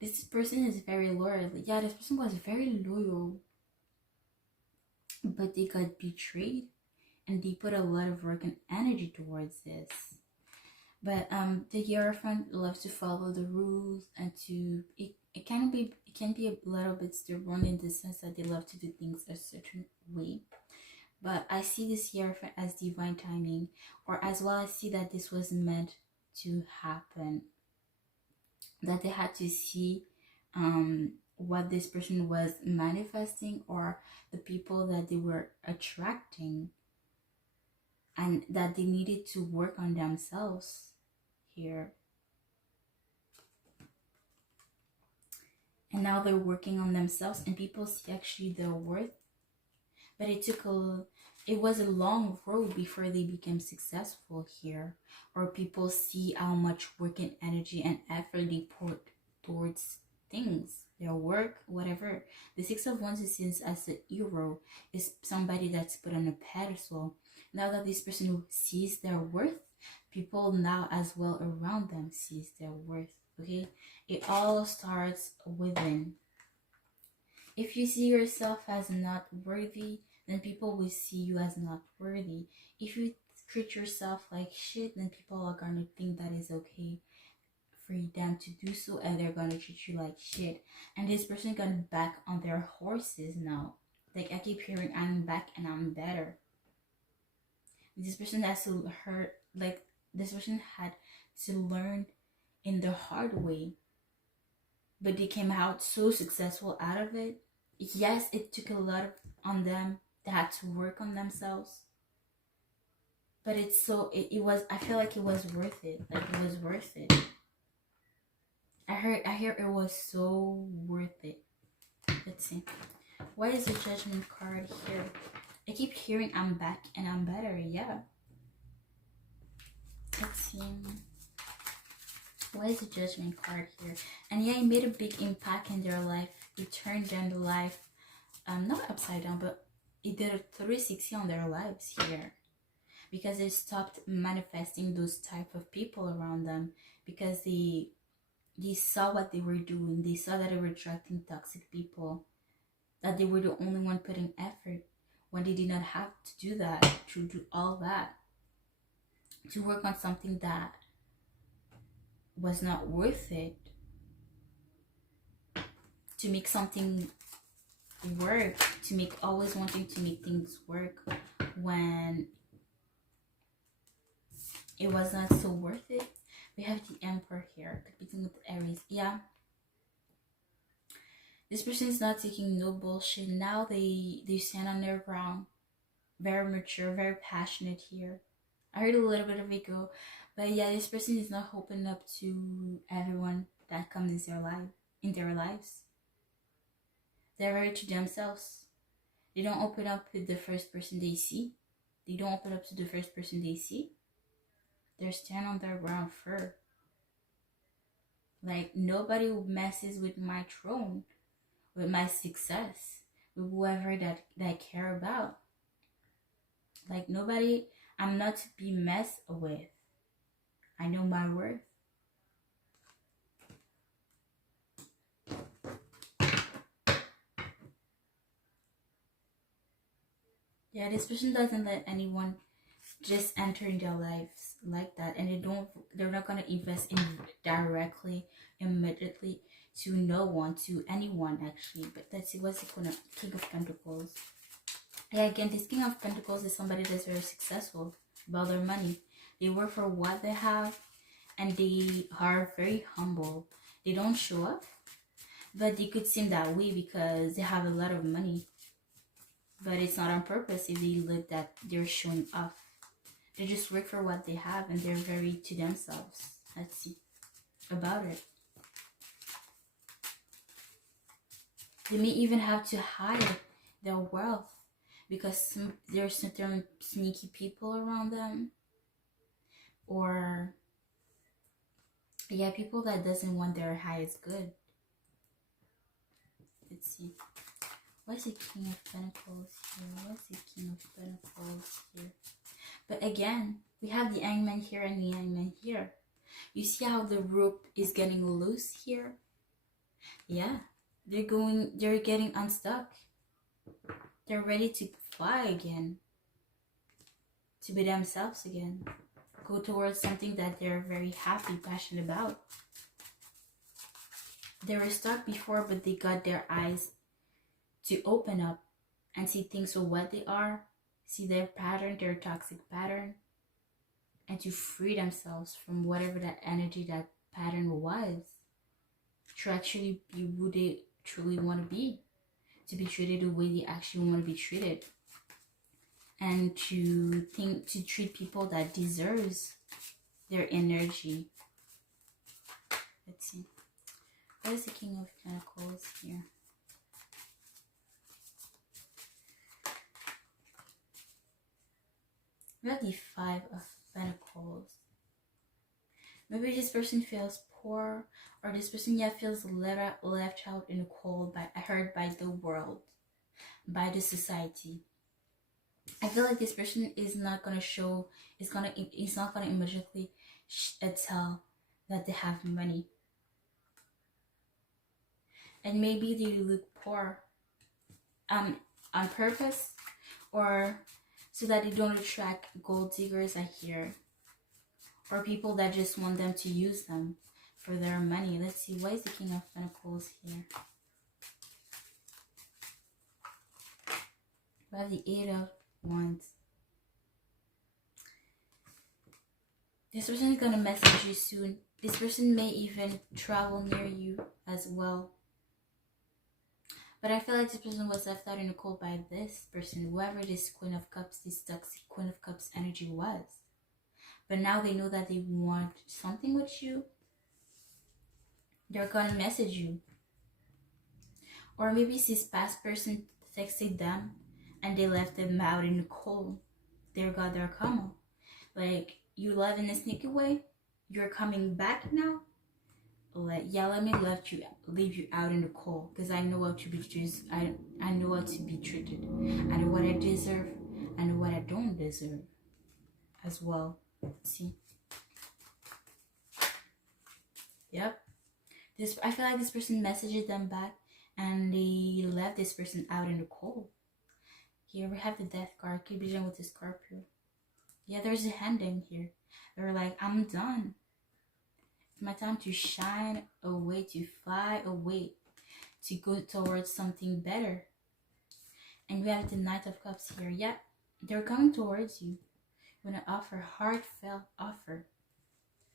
This person is very loyal. Yeah, this person was very loyal, but they got betrayed, and they put a lot of work and energy towards this. But the Hierophant loves to follow the rules, and it can be a little bit stubborn in the sense that they love to do things a certain way. But I see this Hierophant as divine timing, or as well I see that this was meant to happen. That they had to see what this person was manifesting, or the people that they were attracting, and that they needed to work on themselves here. And now they're working on themselves, and people see actually their worth. But it took it was a long road before they became successful here, or people see how much work and energy and effort they put towards things, their work, whatever. The Six of Wands is seen as a hero, is somebody that's put on a pedestal. Now that this person who sees their worth, people now as well around them sees their worth. Okay, it all starts within. If you see yourself as not worthy, then people will see you as not worthy. If you treat yourself like shit, then people are gonna think that is okay for them to do so, and they're gonna treat you like shit. And this person got back on their horses now. Like I keep hearing, I'm back and I'm better. This person has to hurt, like this person had to learn in the hard way, but they came out so successful out of it. Yes, it took a lot on them. They had to work on themselves, but it was, I feel like it was worth it. Like it was worth it. I hear it was so worth it. Let's see, why is the Judgment card here? I keep hearing I'm back and I'm better. Yeah, let's see, why is the Judgment card here? And yeah, it made a big impact in their life. It turned their life not upside down, but it did a 360 on their lives here, because they stopped manifesting those type of people around them, because they saw what they were doing. They saw that they were attracting toxic people, that they were the only one putting effort when they did not have to do that, to do all that, to work on something that was not worth it, to make something work, to make, always wanting to make things work when it was not so worth it. We have the Emperor here, competing with Aries. Yeah, this person is not taking no bullshit. Now they stand on their ground, very mature, very passionate here. I heard a little bit of ego, but yeah, this person is not open up to everyone that comes in their lives. They're very to themselves. They don't open up to the first person they see. They don't open up to the first person they see. They're stand on their ground firm. Like nobody messes with my throne, with my success, with whoever that I care about. Like nobody, I'm not to be messed with. I know my worth. Yeah, this person doesn't let anyone just enter in their lives like that, and they're not gonna invest in directly, immediately, to no one, to anyone actually. But let's see, what's the King of Pentacles? Yeah, again, this King of Pentacles is somebody that's very successful about their money. They work for what they have, and they are very humble. They don't show up, but they could seem that way because they have a lot of money. But it's not on purpose if they look that they're showing off. They just work for what they have, and they're very to themselves. Let's see about it. They may even have to hide their wealth because there's certain sneaky people around them, or yeah, people that doesn't want their highest good. Let's see. What's the King of Pentacles here? What's the King of Pentacles here? But again, we have the Hangman here and the Hangman here. You see how the rope is getting loose here? Yeah, they're getting unstuck. They're ready to fly again, to be themselves again, go towards something that they're very happy, passionate about. They were stuck before, but they got their eyes to open up and see things for what they are, see their pattern, their toxic pattern, and to free themselves from whatever that energy, that pattern was, to actually be who they truly want to be treated the way they actually want to be treated, and to treat people that deserves their energy. Let's see. What is the King of Pentacles here? We have the Five of Pentacles. Maybe this person feels poor, or this person feels left out in the cold, hurt by the world, by the society. I feel like this person is not gonna show. It's not gonna immediately tell that they have money, and maybe they look poor, on purpose, or so that they don't attract gold diggers. I hear, or people that just want them to use them for their money. Let's see, why is the King of Pentacles here? We have the Eight of Wands. This person is going to message you soon. This person may even travel near you as well. But I feel like this person was left out in the cold by this person, whoever this Queen of Cups, this toxic Queen of Cups energy was. But now they know that they want something with you. They're going to message you. Or maybe this past person texted them and they left them out in the cold. They got their karma. Like, you left in a sneaky way. You're coming back now. Let me leave you out in the cold, because I know how to be treated. I know how to be treated. I know what I deserve. I know what I don't deserve as well. See? Yep. I feel like this person messaged them back and they left this person out in the cold. Here we have the Death card. Keep dealing with the Scorpio. Yeah, there's a ending here. They're like, I'm done. It's my time to shine away, to fly away, to go towards something better. And we have the Knight of Cups here. Yeah, they're coming towards you. You want to offer heartfelt offer.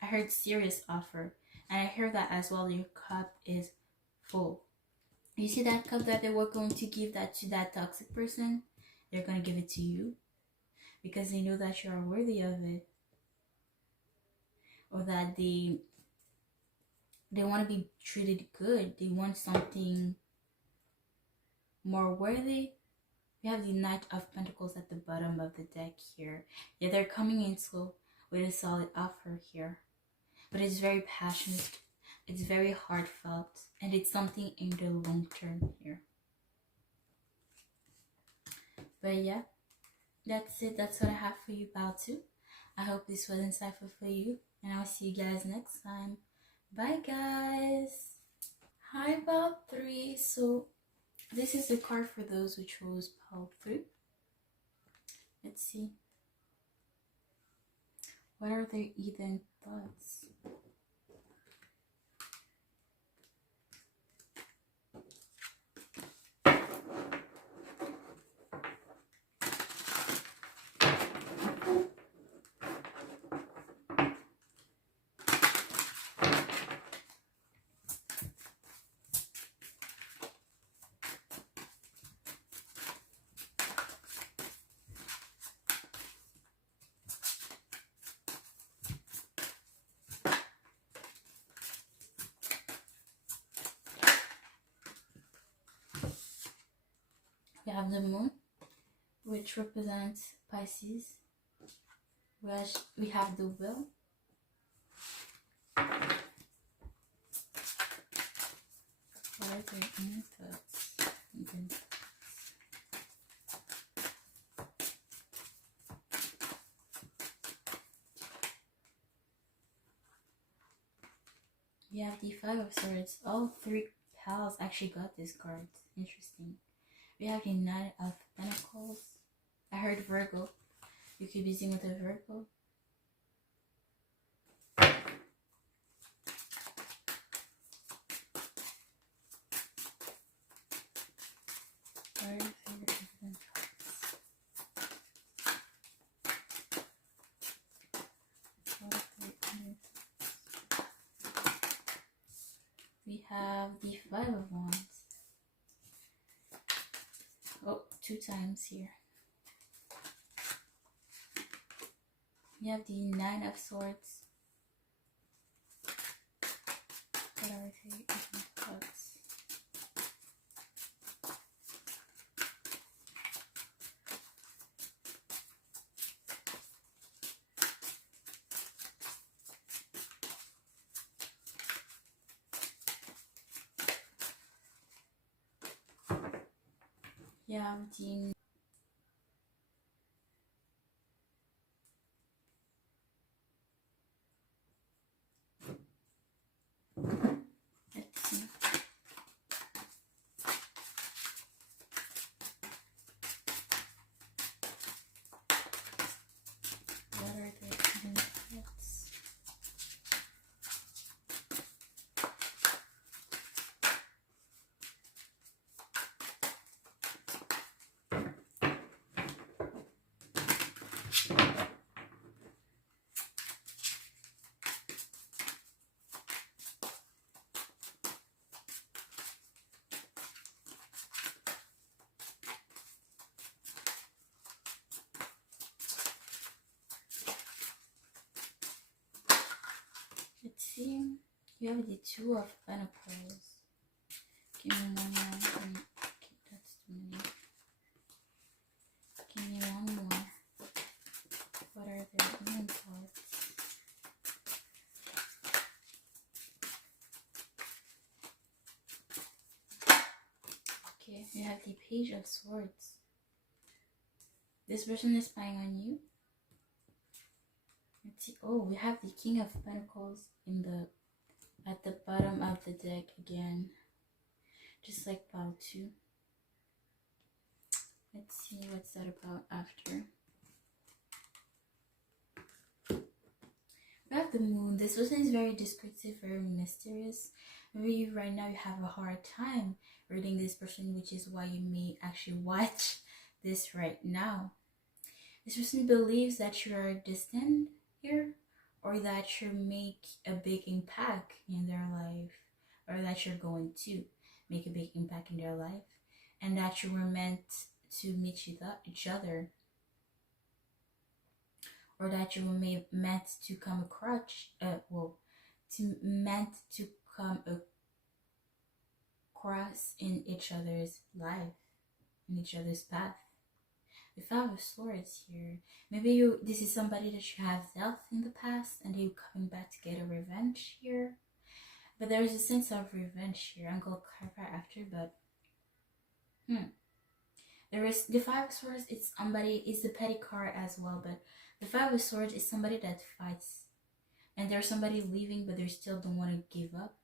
I heard serious offer. And I hear that as well. Your cup is full. You see that cup that they were going to give that to that toxic person? They're going to give it to you. Because they know that you are worthy of it. Or that they want to be treated good. They want something more worthy. We have the Knight of Pentacles at the bottom of the deck here. Yeah, they're coming in slow with a solid offer here. But it's very passionate. It's very heartfelt. And it's something in the long term here. But yeah, that's it. That's what I have for you, Pal 2. I hope this was insightful for you. And I'll see you guys next time. Bye, guys. Hi, Pal 3. So this is the card for those who chose Pal 3. Let's see. What are their hidden thoughts? We have the Moon, which represents Pisces. We have the Wheel. What are their inner thoughts? We have the Five of Swords. All three pals actually got this card. Interesting. We have the Knight of Pentacles. I heard Virgo. You could be seen with a Virgo. We have the Five of Wands. Oh, 2 times here. We have the Nine of Swords. What are the cards? Yeah, the let's see. What are the hidden threats? Let's see. You have the Two of Pentacles. Give me one more. Okay, that's too many. Give me one more. What are their own thoughts? Okay, you have the Page of Swords. This person is spying on you. Let's see. Oh, we have the King of Pentacles in the at the bottom of the deck again. Just like pile 2. Let's see what's that about after. We have the Moon. This person is very descriptive, very mysterious. Maybe right now you have a hard time reading this person, which is why you may actually watch this right now. This person believes that you are distant here, or that you make a big impact in their life, or that you're going to make a big impact in their life, and that you were meant to meet each other, or that you were meant to come meant to come across in each other's life, in each other's path. The Five of Swords here. Maybe this is somebody that you have dealt in the past, and you're coming back to get a revenge here. But there is a sense of revenge here. I'm gonna clarify after, but there is the Five of Swords. It's somebody. It's the petty card as well, but the Five of Swords is somebody that fights, and there's somebody leaving, but they still don't want to give up.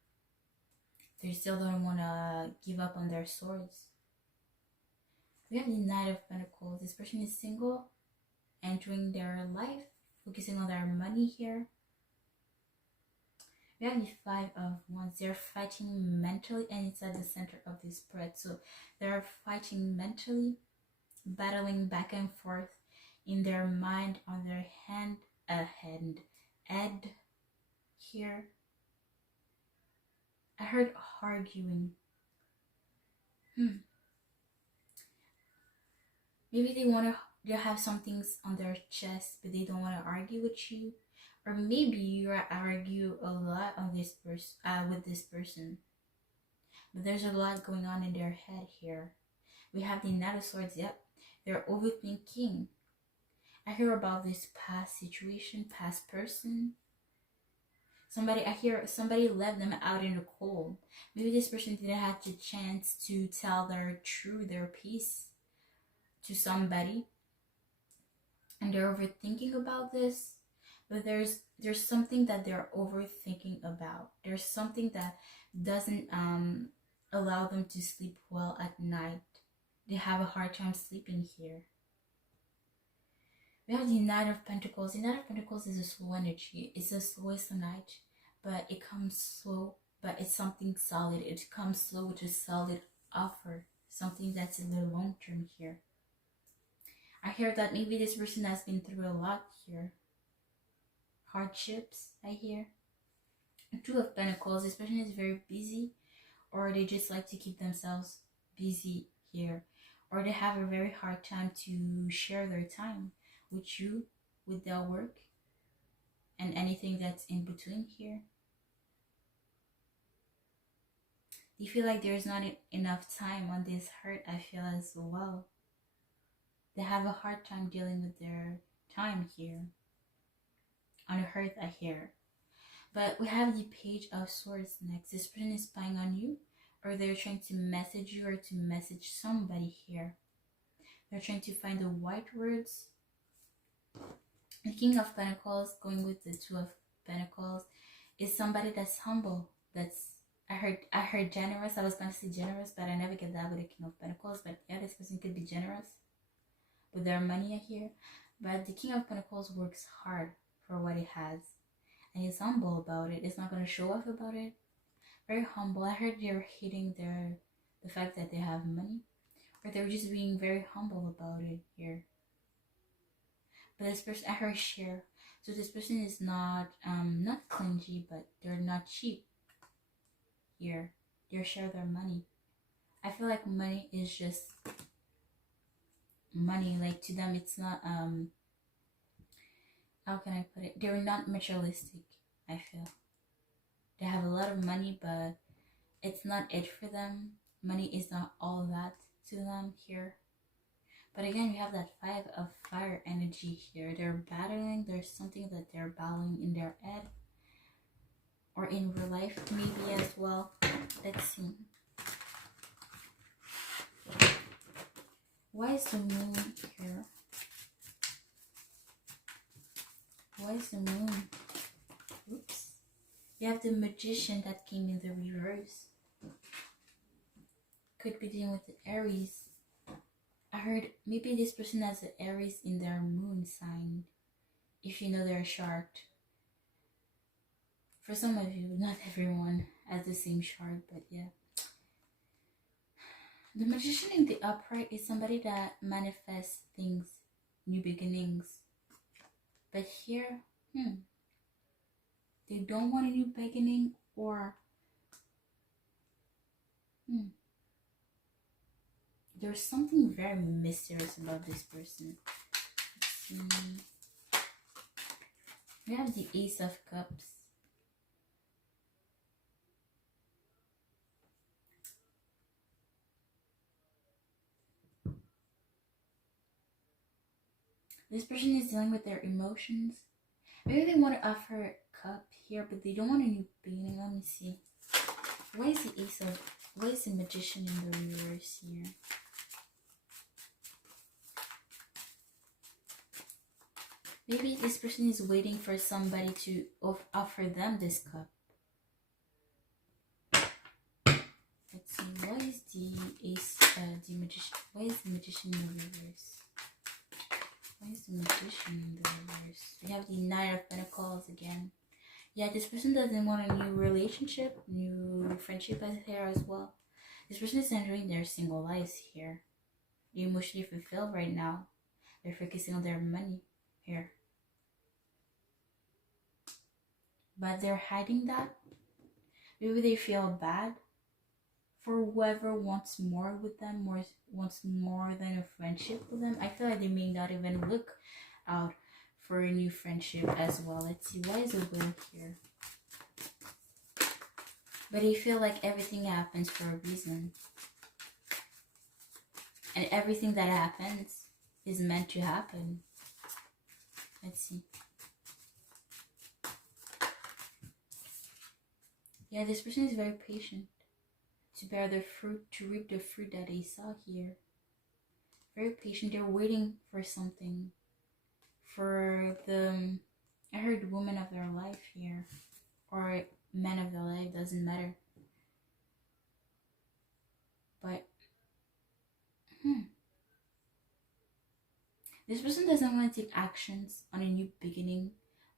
They still don't want to give up on their swords. We have the Knight of Pentacles. This person is single, entering their life, focusing on their money here. We have the Five of Wands. They're fighting mentally, and it's at the center of this spread. So they're fighting mentally, battling back and forth in their mind, on their head here. I heard arguing. Maybe they have some things on their chest, but they don't want to argue with you. Or maybe you argue a lot on this with this person. But there's a lot going on in their head here. We have the Knight of Swords. Yep, they're overthinking. I hear about this past situation, past person. I hear somebody left them out in the cold. Maybe this person didn't have the chance to tell their piece to somebody, and they're overthinking about this. But there's something that they're overthinking about. There's something that doesn't allow them to sleep well at night. They have a hard time sleeping here. We have the Knight of Pentacles. The Knight of Pentacles is a slow energy. It's the slowest night, but it comes slow, but it's something solid. It comes slow with a solid offer, something that's a little long term here. I hear that maybe this person has been through a lot here. Hardships, I hear. Two of Pentacles, this person is very busy, or they just like to keep themselves busy here, or they have a very hard time to share their time with you, with their work, and anything that's in between here. You feel like there's not enough time on this hurt, I feel as well. They have a hard time dealing with their time here. On a hurt, I hear. But we have the Page of Swords next. This person is spying on you, or they're trying to message you or to message somebody here. They're trying to find the right words. The King of Pentacles going with the Two of Pentacles is somebody that's humble. I heard generous. I was gonna say generous, but I never get that with the King of Pentacles. But yeah, this person could be generous with their money here. But the King of Pentacles works hard for what he has, and he's humble about it. It's not gonna show off about it. Very humble. I heard they're hating the fact that they have money, or they're just being very humble about it here. But this person, I heard share. So this person is not clingy, but they're not cheap here. They share their money. I feel like money is just money. Like to them, it's not how can I put it? They're not materialistic. I feel they have a lot of money, but it's not it for them. Money is not all that to them here. But again, we have that Five of Fire energy here. They're battling. There's something that they're battling in their head or in real life maybe as well. Let's see. Why is the moon here? Why is the moon? Oops. You have the Magician that came in the reverse. Could be dealing with the Aries. I heard maybe this person has an Aries in their moon sign. If you know they're a chart. For some of you, not everyone has the same chart, but yeah. The Magician in the upright is somebody that manifests things, new beginnings. But here, they don't want a new beginning, or there's something very mysterious about this person. Let's see. We have the Ace of Cups. This person is dealing with their emotions. Maybe they want to offer a cup here, but they don't want a new beginning. Let me see. Why is the Magician in the reverse here? Maybe this person is waiting for somebody to offer them this cup. Let's see. Why is the Magician? Why is the Magician in the reverse? Why is the Magician in the reverse? We have the Knight of Pentacles again. Yeah, this person doesn't want a new relationship, new friendship as here as well. This person is enjoying their single lives here. They're emotionally fulfilled right now. They're focusing on their money here. But they're hiding that. Maybe they feel bad for whoever wants more with them, wants more than a friendship with them. I feel like they may not even look out for a new friendship as well. Let's see, why is a Will here? But they feel like everything happens for a reason. And everything that happens is meant to happen. Let's see. Yeah, this person is very patient to bear the fruit, to reap the fruit that they saw here. Very patient. They're waiting for something. For the, I heard woman of their life here. Or man of their life, doesn't matter. But, this person doesn't want to take actions on a new beginning,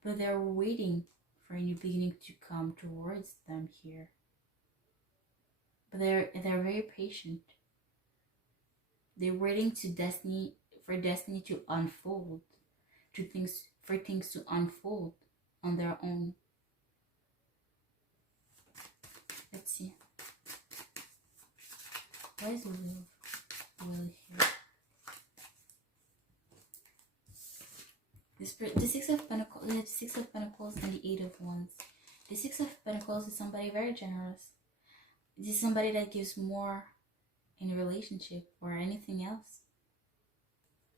but they're waiting for a new beginning to come towards them here. But they're very patient. They're waiting for destiny to unfold, for things to unfold on their own. Let's see. Why is the Will here? The Six of Pentacles and the Eight of Wands. The Six of Pentacles is somebody very generous. This is somebody that gives more in a relationship or anything else.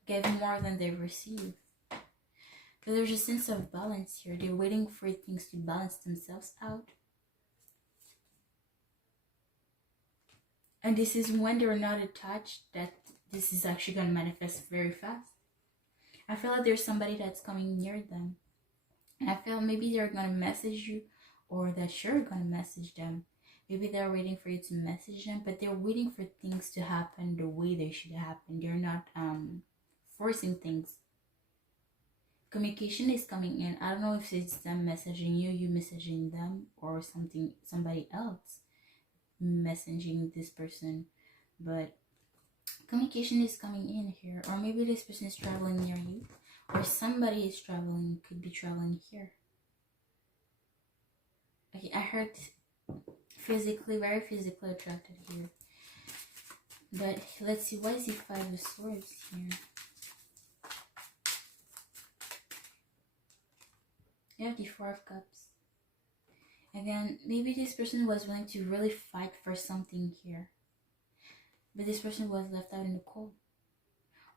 Give more than they receive. So there's a sense of balance here. They're waiting for things to balance themselves out. And this is when they're not attached, that this is actually going to manifest very fast. I feel like there's somebody that's coming near them. And I feel maybe they're going to message you, or that you're going to message them. Maybe they're waiting for you to message them, but they're waiting for things to happen the way they should happen. They're not forcing things. Communication is coming in. I don't know if it's them messaging you, you messaging them, or somebody else messaging this person. But communication is coming in here. Or maybe this person is traveling near you, or somebody is traveling, could be traveling here. Okay, I heard very physically attracted here. But let's see, why is the 5 of Swords here? You have the 4 of Cups. Again, maybe this person was willing to really fight for something here. But this person was left out in the cold.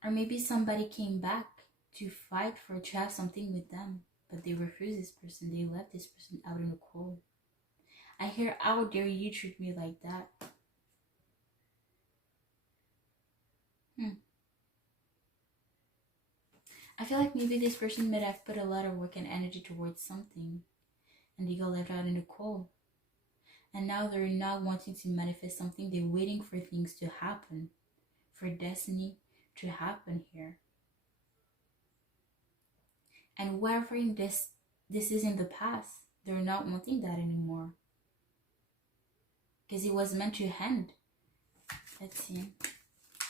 Or maybe somebody came back to fight to have something with them. But they refused this person. They left this person out in the cold. I hear, how dare you treat me like that? I feel like maybe this person might have put a lot of work and energy towards something, and they got left out in the cold. And now they're not wanting to manifest something. They're waiting for things to happen, for destiny to happen here. And wherever this is in the past, they're not wanting that anymore. Because it was meant to end. Let's see.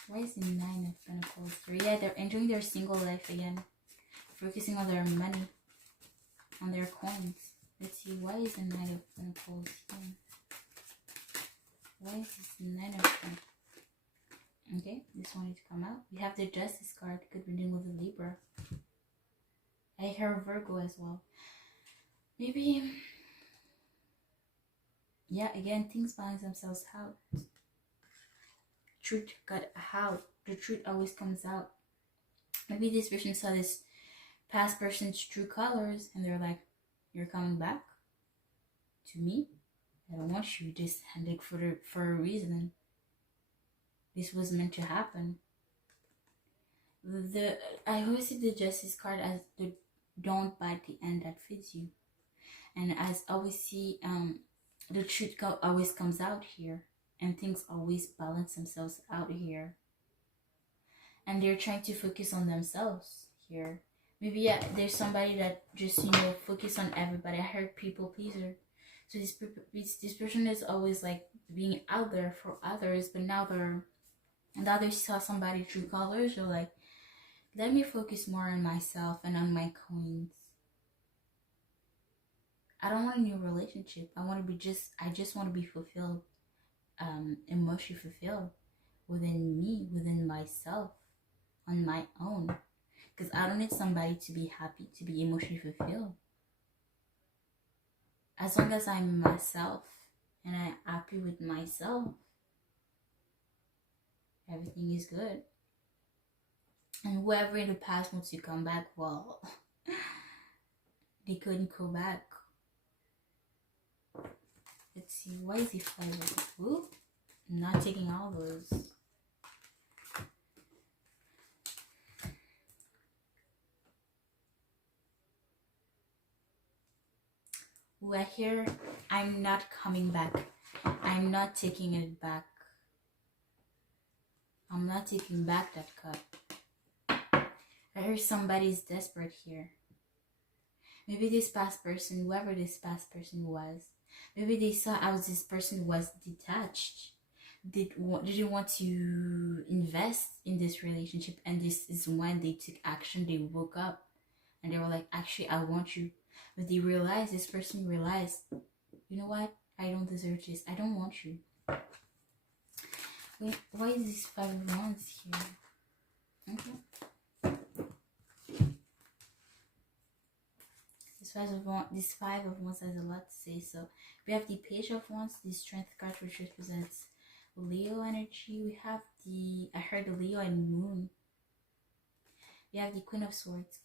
Why is the 9 of Pentacles here? Yeah, they're enjoying their single life again. Focusing on their money. On their coins. Let's see. Why is the 9 of Pentacles here? Why is this 9 of Pentacles? Okay, this one needs to come out. We have the Justice card. Could be dealing with a Libra. I hear Virgo as well. Maybe... yeah, again, things balance themselves out. Truth got out. The truth always comes out. Maybe this person saw this past person's true colors and they're like, you're coming back to me? I don't want you. This ended for a reason. This was meant to happen. I always see the Justice card as the don't bite the end that fits you. And as I always see, the truth always comes out here. And things always balance themselves out here. And they're trying to focus on themselves here. Maybe, yeah, there's somebody that just, focus on everybody. I heard people pleaser. So this person is always like being out there for others. But now they saw somebody true colors. They're like, let me focus more on myself and on my coins. I don't want a new relationship. I just want to be fulfilled. Emotionally fulfilled within me, within myself, on my own, because I don't need somebody to be happy, to be emotionally fulfilled. As long as I'm myself and I'm happy with myself, everything is good. And whoever in the past wants to come back, well, they couldn't go back. Let's see, why is he 5 of Ooh, I'm not taking all those. Ooh, I hear, I'm not coming back. I'm not taking it back. I'm not taking back that cup. I hear somebody's desperate here. Maybe this past person, whoever this past person was, maybe they saw how this person was detached. Didn't want to invest in this relationship, and this is when they took action. They woke up and they were like, actually, I want you. But this person realized, you know what? I don't deserve this. I don't want you. Wait, why is this 5 of Wands here? Okay. This 5 of Wands has a lot to say. So we have the Page of Wands, the Strength card, which represents Leo energy. We have I heard the Leo and Moon. We have the Queen of Swords,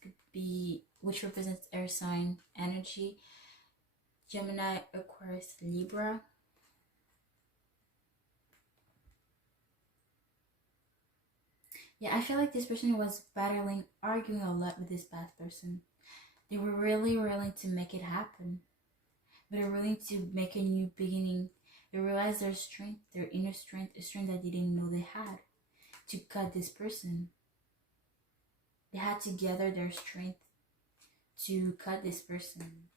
which represents air sign energy. Gemini, Aquarius, Libra. Yeah, I feel like this person was battling, arguing a lot with this past person. They were really willing to make it happen. But they're willing to make a new beginning. They realize their strength, their inner strength, a strength that they didn't know they had, to cut this person. They had to gather their strength to cut this person.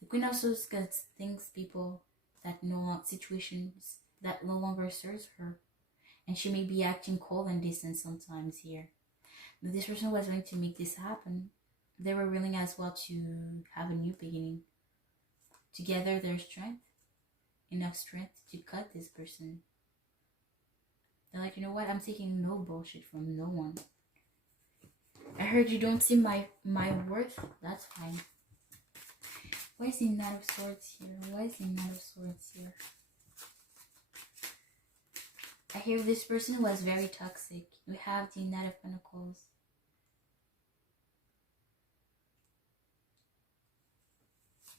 The queen of swords gets things, people that no longer, situations that no longer serves her, and she may be acting cold and distant sometimes here. But this person was willing to make this happen. They were willing as well to have a new beginning, to gather their strength, enough strength to cut this person. They're like, you know what? I'm taking no bullshit from no one. I heard you don't see my worth. That's fine. Why is the Knight of Swords here? Why is the Knight of Swords here? I hear this person was very toxic. We have the Knight of Pentacles.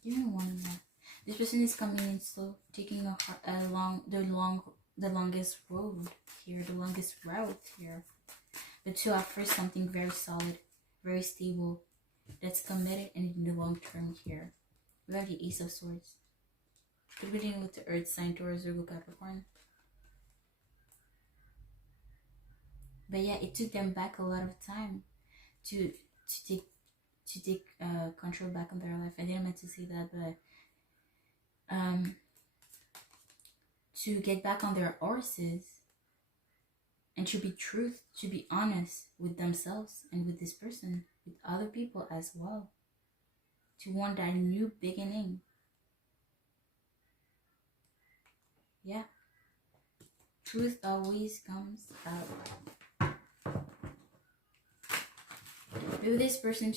Give me one more. This person is coming in slow, taking the longest road here, the longest route here. The two offers something very solid, very stable, that's committed and in the long term here. We have the Ace of Swords. Could be dealing with the Earth sign, Taurus, Virgo, Capricorn. But yeah, it took them back a lot of time to take control back on their life. I didn't meant to say that, but to get back on their horses and to be truth, to be honest with themselves and with this person, with other people as well, to want that new beginning. Yeah, truth always comes out. Maybe this person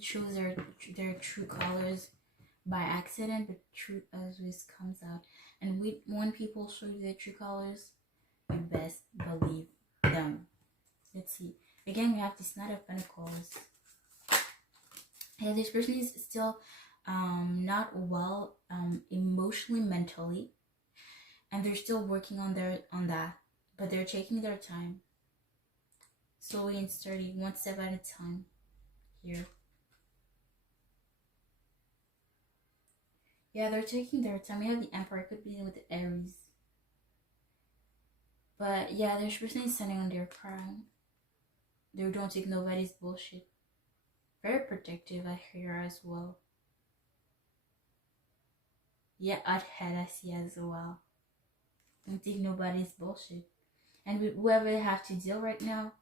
shows their true colors by accident, but truth always comes out. And when people show you their true colors, you best believe them. Let's see. Again, we have this Knight of Pentacles. Yeah, this person is still not well emotionally, mentally, and they're still working on that, but they're taking their time, slowly and steady, one step at a time here. Yeah, they're taking their time. We have the Emperor, could be with the Aries. But yeah, this person is standing on their crown. They don't take nobody's bullshit. Very protective, I hear as well. Yeah, hot head I see as well. Don't take nobody's bullshit. And with whoever they have to deal right now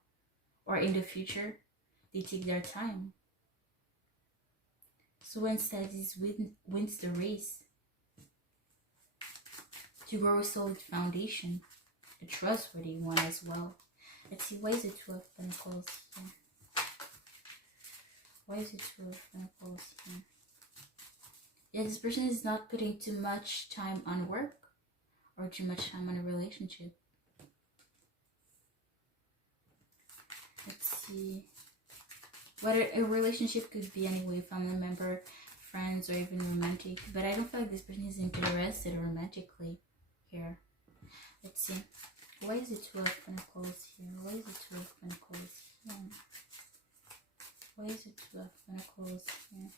or in the future, they take their time. So instead, this wins the race to grow a solid foundation, a trustworthy one as well. Let's see, why is it Two of Pentacles here? Why is it Two of Pentacles here? Yeah, this person is not putting too much time on work or too much time on a relationship. Let's see. Whether a relationship could be anyway, family member, friends, or even romantic. But I don't feel like this person is interested romantically here. Let's see. Why is it Two of Pentacles here? Why is it Two of Pentacles here? Why is it Two of Pentacles here?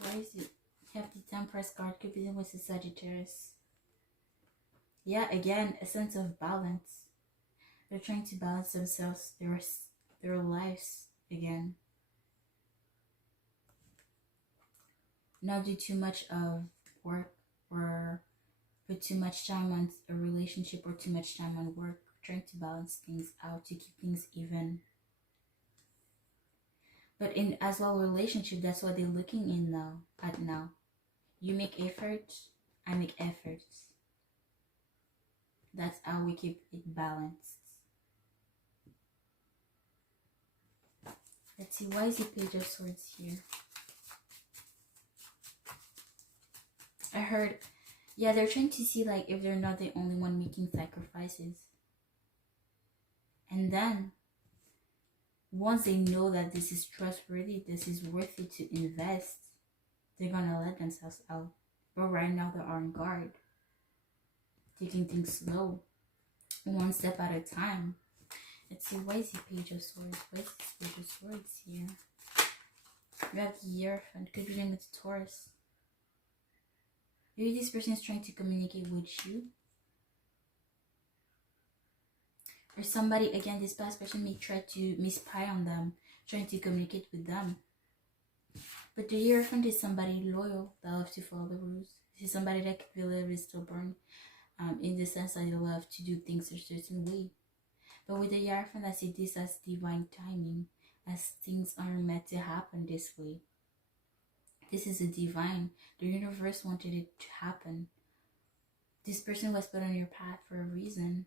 Why is it? Have the Temperance card, could be with the Sagittarius. Yeah, again, a sense of balance. They're trying to balance themselves, their lives again. Not do too much of work or put too much time on a relationship or too much time on work. Trying to balance things out to keep things even. But in as well relationship, that's what they're looking in now. You make effort, I make efforts. That's how we keep it balanced. Let's see, why is the Page of Swords here? I heard, yeah, they're trying to see like if they're not the only one making sacrifices. And then, once they know that this is trustworthy, this is worthy to invest, they're gonna let themselves out. But right now they are on guard, taking things slow, one step at a time. Let's see, why is the Page of Swords? Why is this Page of Swords here? We have the Hierophant, could be dealing with Taurus. Maybe this person is trying to communicate with you. Or somebody, again, this past person may try to spy on them, trying to communicate with them. But the Hierophant is somebody loyal that loves to follow the rules. This is somebody that could be a little bit stubborn, in the sense that they love to do things a certain way. But with the Hierophant, I see this as divine timing, as things are meant to happen this way. This is a divine. The universe wanted it to happen. This person was put on your path for a reason.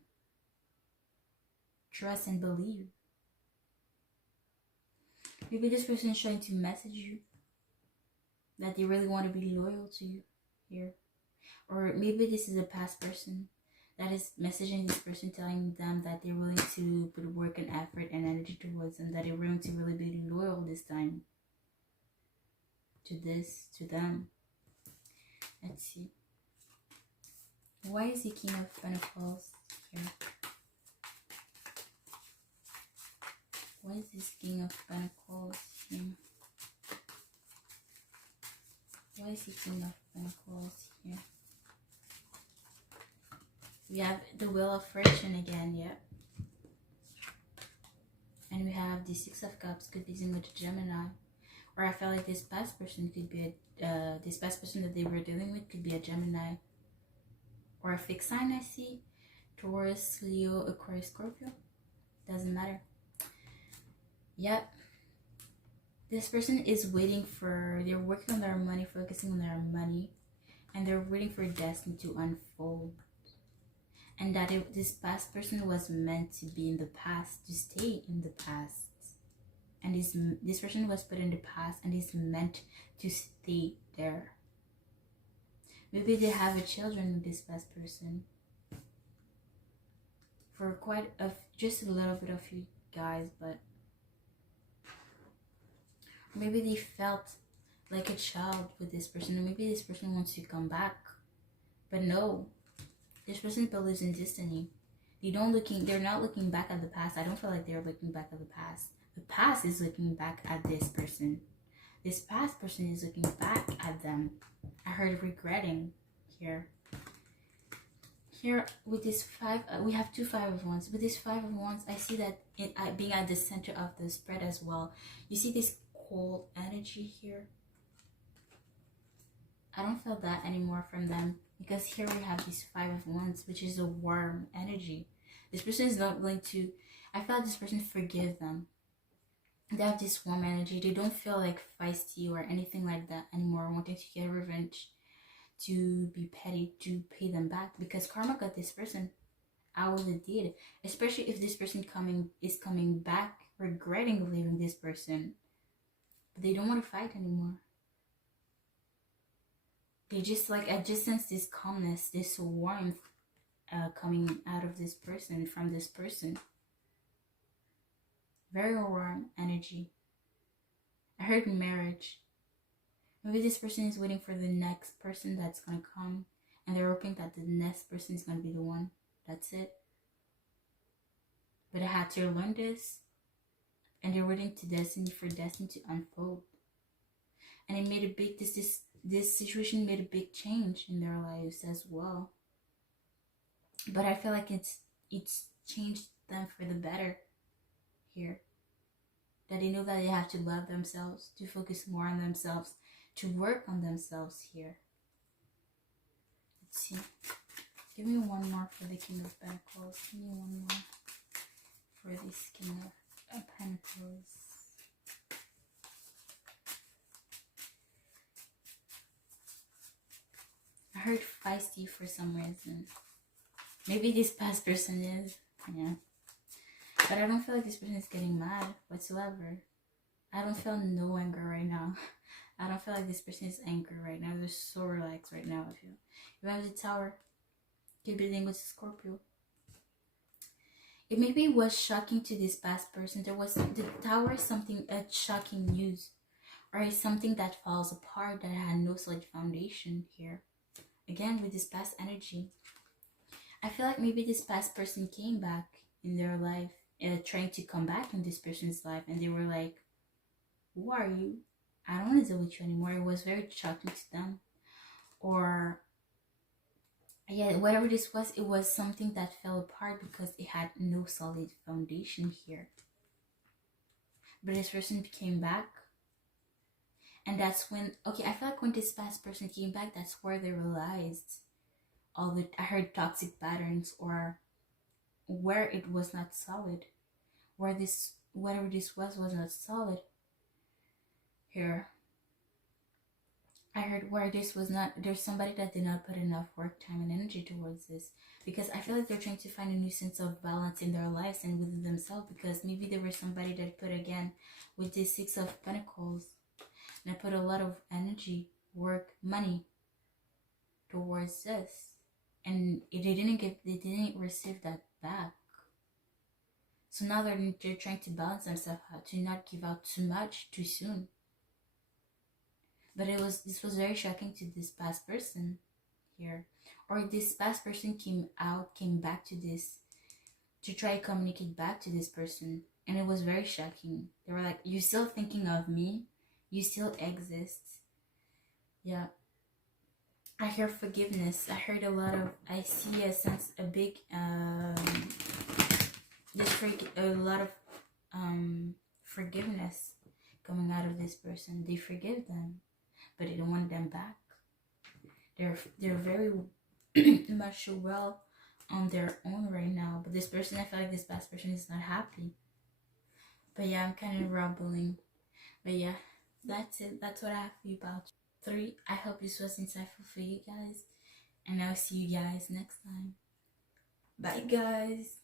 Trust and believe. Maybe this person is trying to message you that they really want to be loyal to you here. Or maybe this is a past person that is messaging this person, telling them that they're willing to put work and effort and energy towards them, that they're willing to really be loyal this time to them. Let's see. Why is the King of Pentacles here? Why is this King of Pentacles here? Why is the King of Pentacles here? We have the Wheel of Fortune again, yeah. And we have the Six of Cups, could be dealing with a Gemini. Or I felt like this past person could be this past person that they were dealing with could be a Gemini. Or a fixed sign, I see. Taurus, Leo, Aquarius, Scorpio. Doesn't matter. Yep. This person is waiting for, they're working on their money, focusing on their money. And they're waiting for destiny to unfold. And that this past person was meant to be in the past, to stay in the past. And this person was put in the past and is meant to stay there. Maybe they have a children with this past person. For just a little bit of you guys, but maybe they felt like a child with this person. Or maybe this person wants to come back. But no, this person believes in destiny. They're not looking back at the past. I don't feel like they're looking back at the past. The past is looking back at this person. This past person is looking back at them. I heard regretting here. Here with this we have two Five of Wands. With this Five of Wands, I see that being at the center of the spread as well. You see this cold energy here. I don't feel that anymore from them. Because here we have this Five of Wands, which is a warm energy. This person is not going to, I feel like this person forgive them. They have this warm energy. They don't feel like feisty or anything like that anymore, wanting to get revenge, to be petty, to pay them back. Because karma got this person. I would have did. Especially if this person is coming back, regretting leaving this person. But they don't want to fight anymore. They just I just sense this calmness, this warmth coming out of this person, from this person. Very warm energy. I heard marriage. Maybe this person is waiting for the next person that's going to come. And they're hoping that the next person is going to be the one. That's it. But I had to learn this. And they're waiting for destiny to unfold. And it made a big, this situation made a big change in their lives as well. But I feel like it's changed them for the better here. That they know that they have to love themselves, to focus more on themselves, to work on themselves here. Let's see. Give me one more for the King of Pentacles. Give me one more for this King of Pentacles. I heard feisty for some reason. Maybe this past person is. Yeah. But I don't feel like this person is getting mad whatsoever. I don't feel no anger right now. I don't feel like this person is angry right now. They're so relaxed right now, I feel. You have the Tower. Could be dealing with Scorpio. It maybe was shocking to this past person. The Tower is something, a shocking news. Or it's something that falls apart, that had no solid foundation here. again with this past energy. I feel like maybe this past person came back in their life, trying to come back in this person's life, and they were like, who are you? I don't want to deal with you anymore. It was very shocking to them. Or, yeah, whatever this was, it was something that fell apart because it had no solid foundation here. But this person came back. And that's when, okay, I feel like when this past person came back, that's where they realized all the, I heard toxic patterns, or where it was not solid, where this, whatever this was not solid. Here, I heard where this was not, there's somebody that did not put enough work, time, and energy towards this, because I feel like they're trying to find a new sense of balance in their lives and within themselves, because maybe there was somebody that put, again, with this Six of Pentacles, and I put a lot of energy, work, money towards this, and they didn't receive that back. So now they're trying to balance themselves out, to not give out too much too soon. But this was very shocking to this past person here. Or this past person came back to this, to try to communicate back to this person. And it was very shocking. They were like, you still thinking of me? You still exist? Yeah. I hear forgiveness. I heard a lot of, I see a sense, a big, a lot of forgiveness coming out of this person. They forgive them, but they don't want them back. They're very much well on their own right now. But this person, I feel like this past person is not happy. But yeah, I'm kind of rambling. But yeah, that's it. That's what I have for you about 3. I hope this was insightful for you guys. And I'll see you guys next time. Bye, guys.